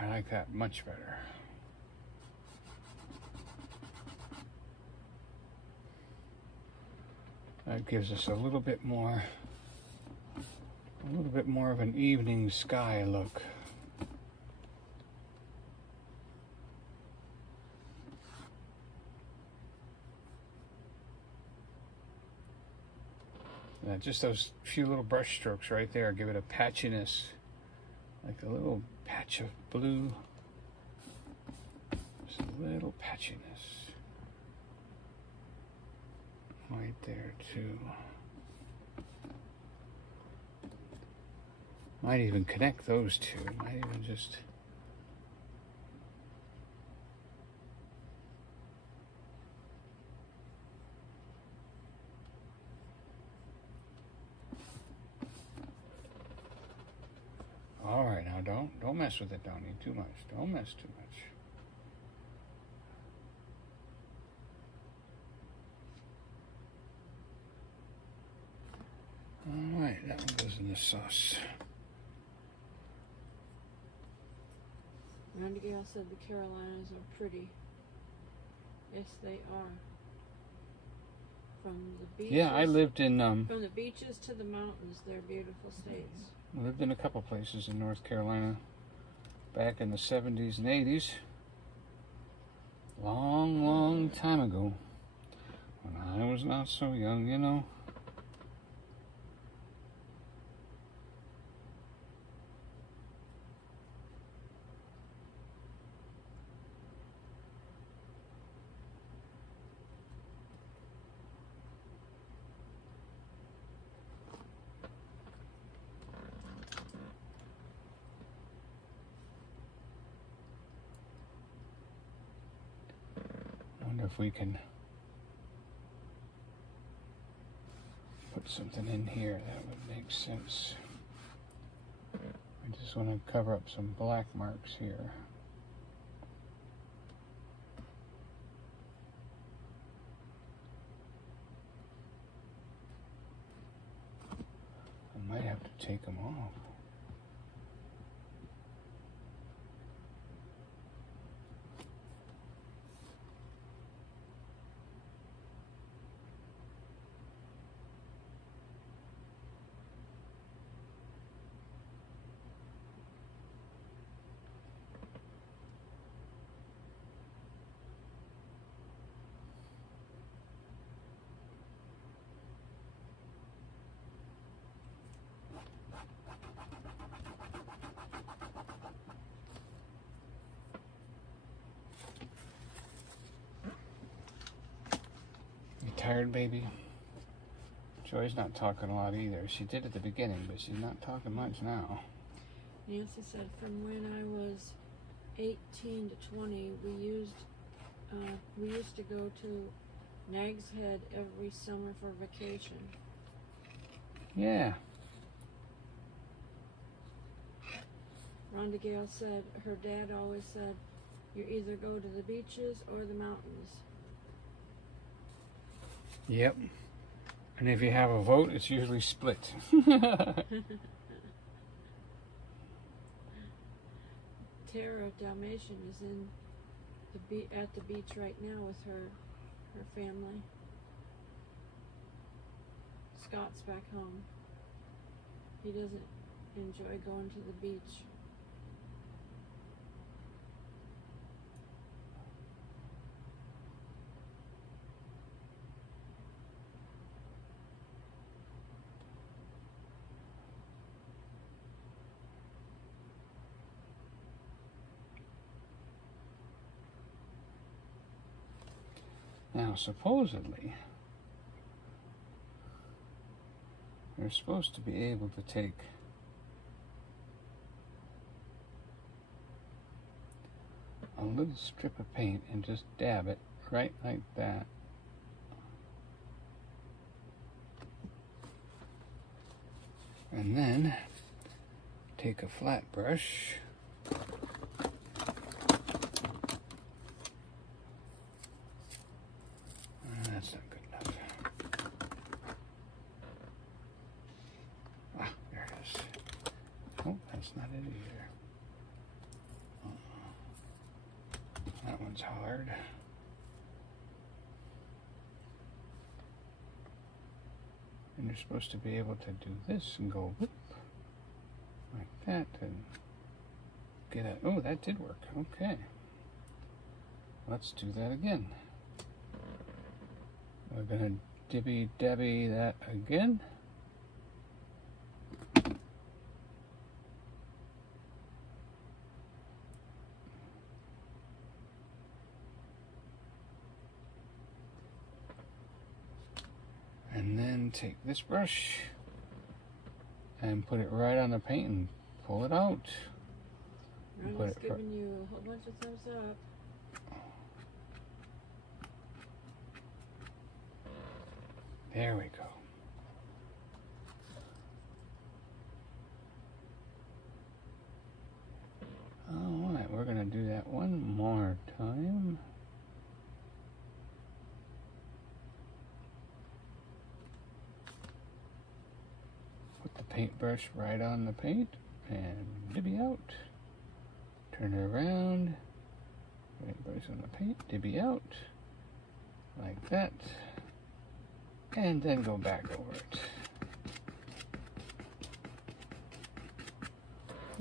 I like that much better. That gives us a little bit more of an evening sky look. Just those few little brush strokes right there give it a patchiness, like a little patch of blue. Just a little patchiness right there too. Might even connect those two. Might even just all right, now don't mess with it, Donny, too much. Don't mess too much. All right, that one goes in the sauce. Randy said the Carolinas are pretty. Yes, they are. From the beaches. Yeah, I lived in from the beaches to the mountains, they're beautiful states. I lived in a couple places in North Carolina back in the 70s and 80s. Long time ago. When I was not so young, you know. If we can put something in here that would make sense. I just want to cover up some black marks here. I might have to take them off. Tired, baby? Joy's not talking a lot either. She did at the beginning, but she's not talking much now. Nancy said from when I was 18 to 20, we used to go to Nag's Head every summer for vacation. Yeah. Rhonda Gale said her dad always said, you either go to the beaches or the mountains. Yep. And if you have a vote, it's usually split. Tara Dalmatian is in at the beach right now with her family. Scott's back home. He doesn't enjoy going to the beach. Now, supposedly, you're supposed to be able to take a little strip of paint and just dab it right like that. And then take a flat brush that's not good enough. Ah, there it is. Oh, that's not it either. That one's hard. And you're supposed to be able to do this and go whoop, like that and get it. Oh, that did work. Okay. Let's do that again. We're going to dibby-dabby that again. And then take this brush and put it right on the paint and pull it out. Ronnie's giving you a whole bunch of thumbs up. There we go. All right, we're going to do that one more time. Put the paintbrush right on the paint and dibby out. Turn it around. Paintbrush on the paint, dibby out. Like that. And then go back over it.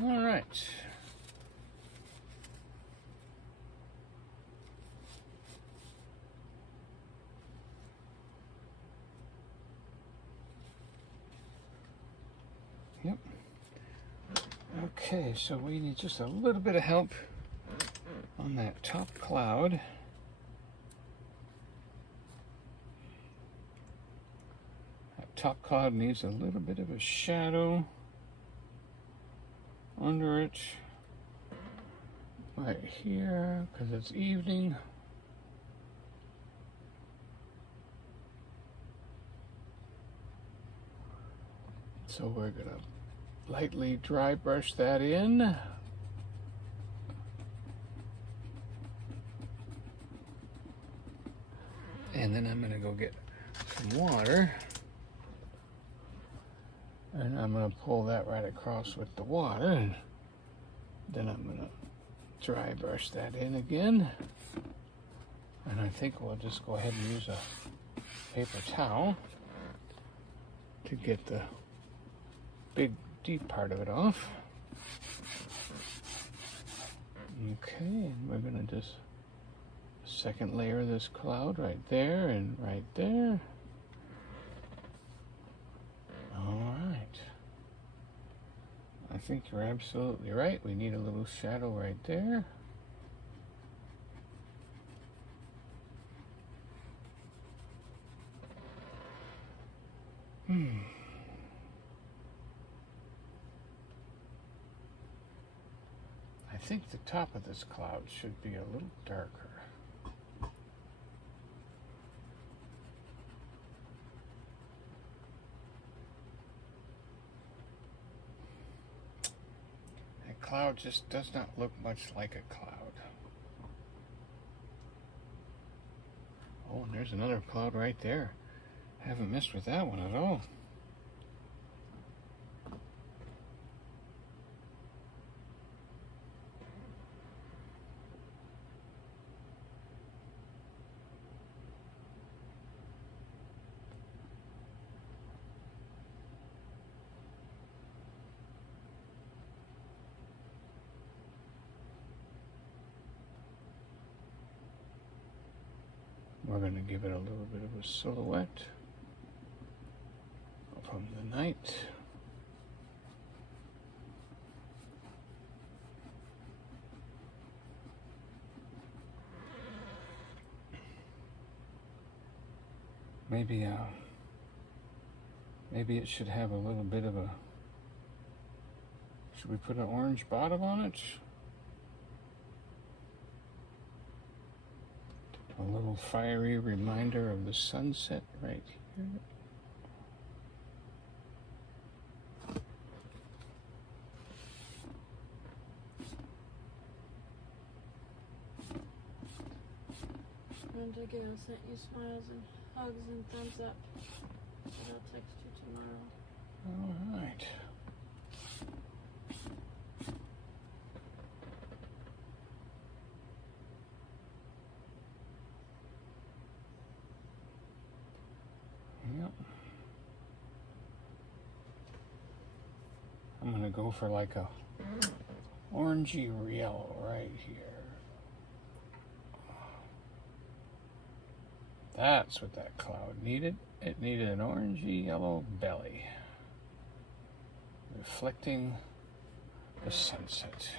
All right. Yep. Okay, so we need just a little bit of help on that top cloud. Top cloud needs a little bit of a shadow under it right here because it's evening. So we're gonna lightly dry brush that in. And then I'm gonna go get some water. And I'm going to pull that right across with the water. And then I'm going to dry brush that in again. And I think we'll just go ahead and use a paper towel to get the big deep part of it off. Okay, and we're going to just second layer this cloud right there and right there. All right. I think you're absolutely right. We need a little shadow right there. I think the top of this cloud should be a little darker. That cloud just does not look much like a cloud. Oh, and there's another cloud right there. I haven't messed with that one at all. We're going to give it a little bit of a silhouette from the night. Maybe it should have a little bit of a, should we put an orange bottom on it? A little fiery reminder of the sunset right here. Brenda Gale sent you smiles and hugs and thumbs up. But I'll text you tomorrow. All right. Yep. I'm gonna go for like a orangey yellow right here. That's what that cloud needed. It needed an orangey yellow belly, reflecting the sunset.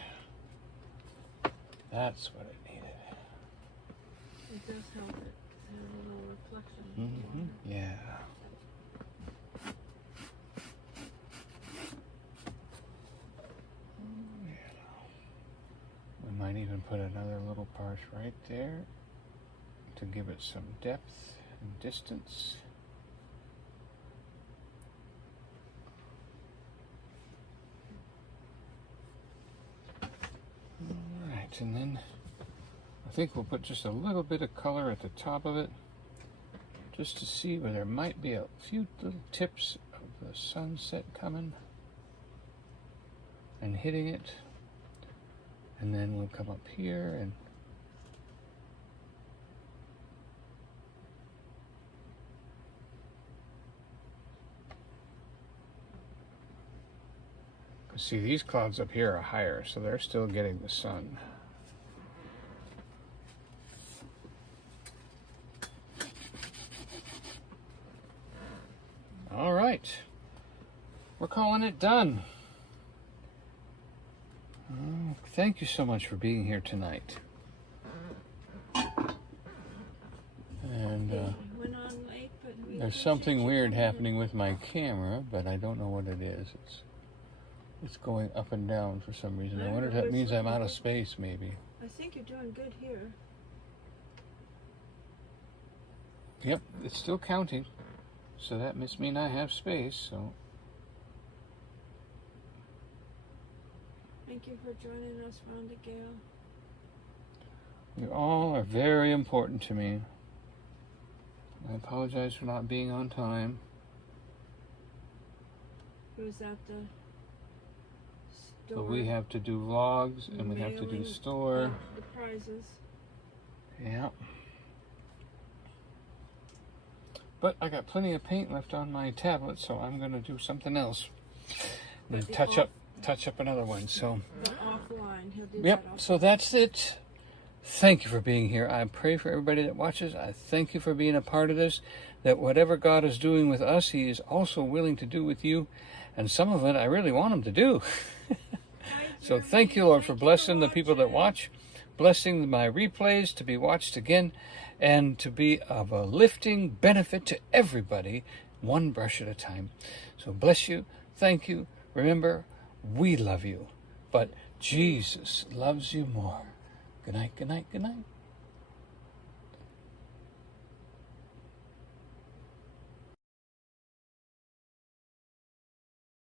That's what it needed. It does help it, 'cause it has a little reflection. In the water. Yeah. We might even put another little part right there to give it some depth and distance. Alright, and then I think we'll put just a little bit of color at the top of it, just to see where there might be a few little tips of the sunset coming and hitting it. And then we'll come up here and see, these clouds up here are higher, so they're still getting the sun. All right, we're calling it done. Thank you so much for being here tonight. And Went on late, but we there's something weird happening with my camera, but I don't know what it is. It's going up and down for some reason. I wonder if that means I'm out of space, maybe. I think you're doing good here. Yep, it's still counting. So that must mean I have space, so. Thank you for joining us, Rhonda Gale. You all are very important to me. I apologize for not being on time. Who was at the store? But we have to do vlogs and we have to do store. The prizes. Yeah. But I got plenty of paint left on my tablet, so I'm going to do something else. And touch up another one. So. But offline, he'll do Yep. that offline. So that's it. Thank you for being here. I pray for everybody that watches. I thank you for being a part of this. That whatever God is doing with us, He is also willing to do with you. And some of it I really want Him to do. So thank you, Lord, for blessing the people that watch, blessing my replays to be watched again, and to be of a lifting benefit to everybody, one brush at a time. So bless you. Thank you. Remember, we love you. But Jesus loves you more. Good night, good night, good night.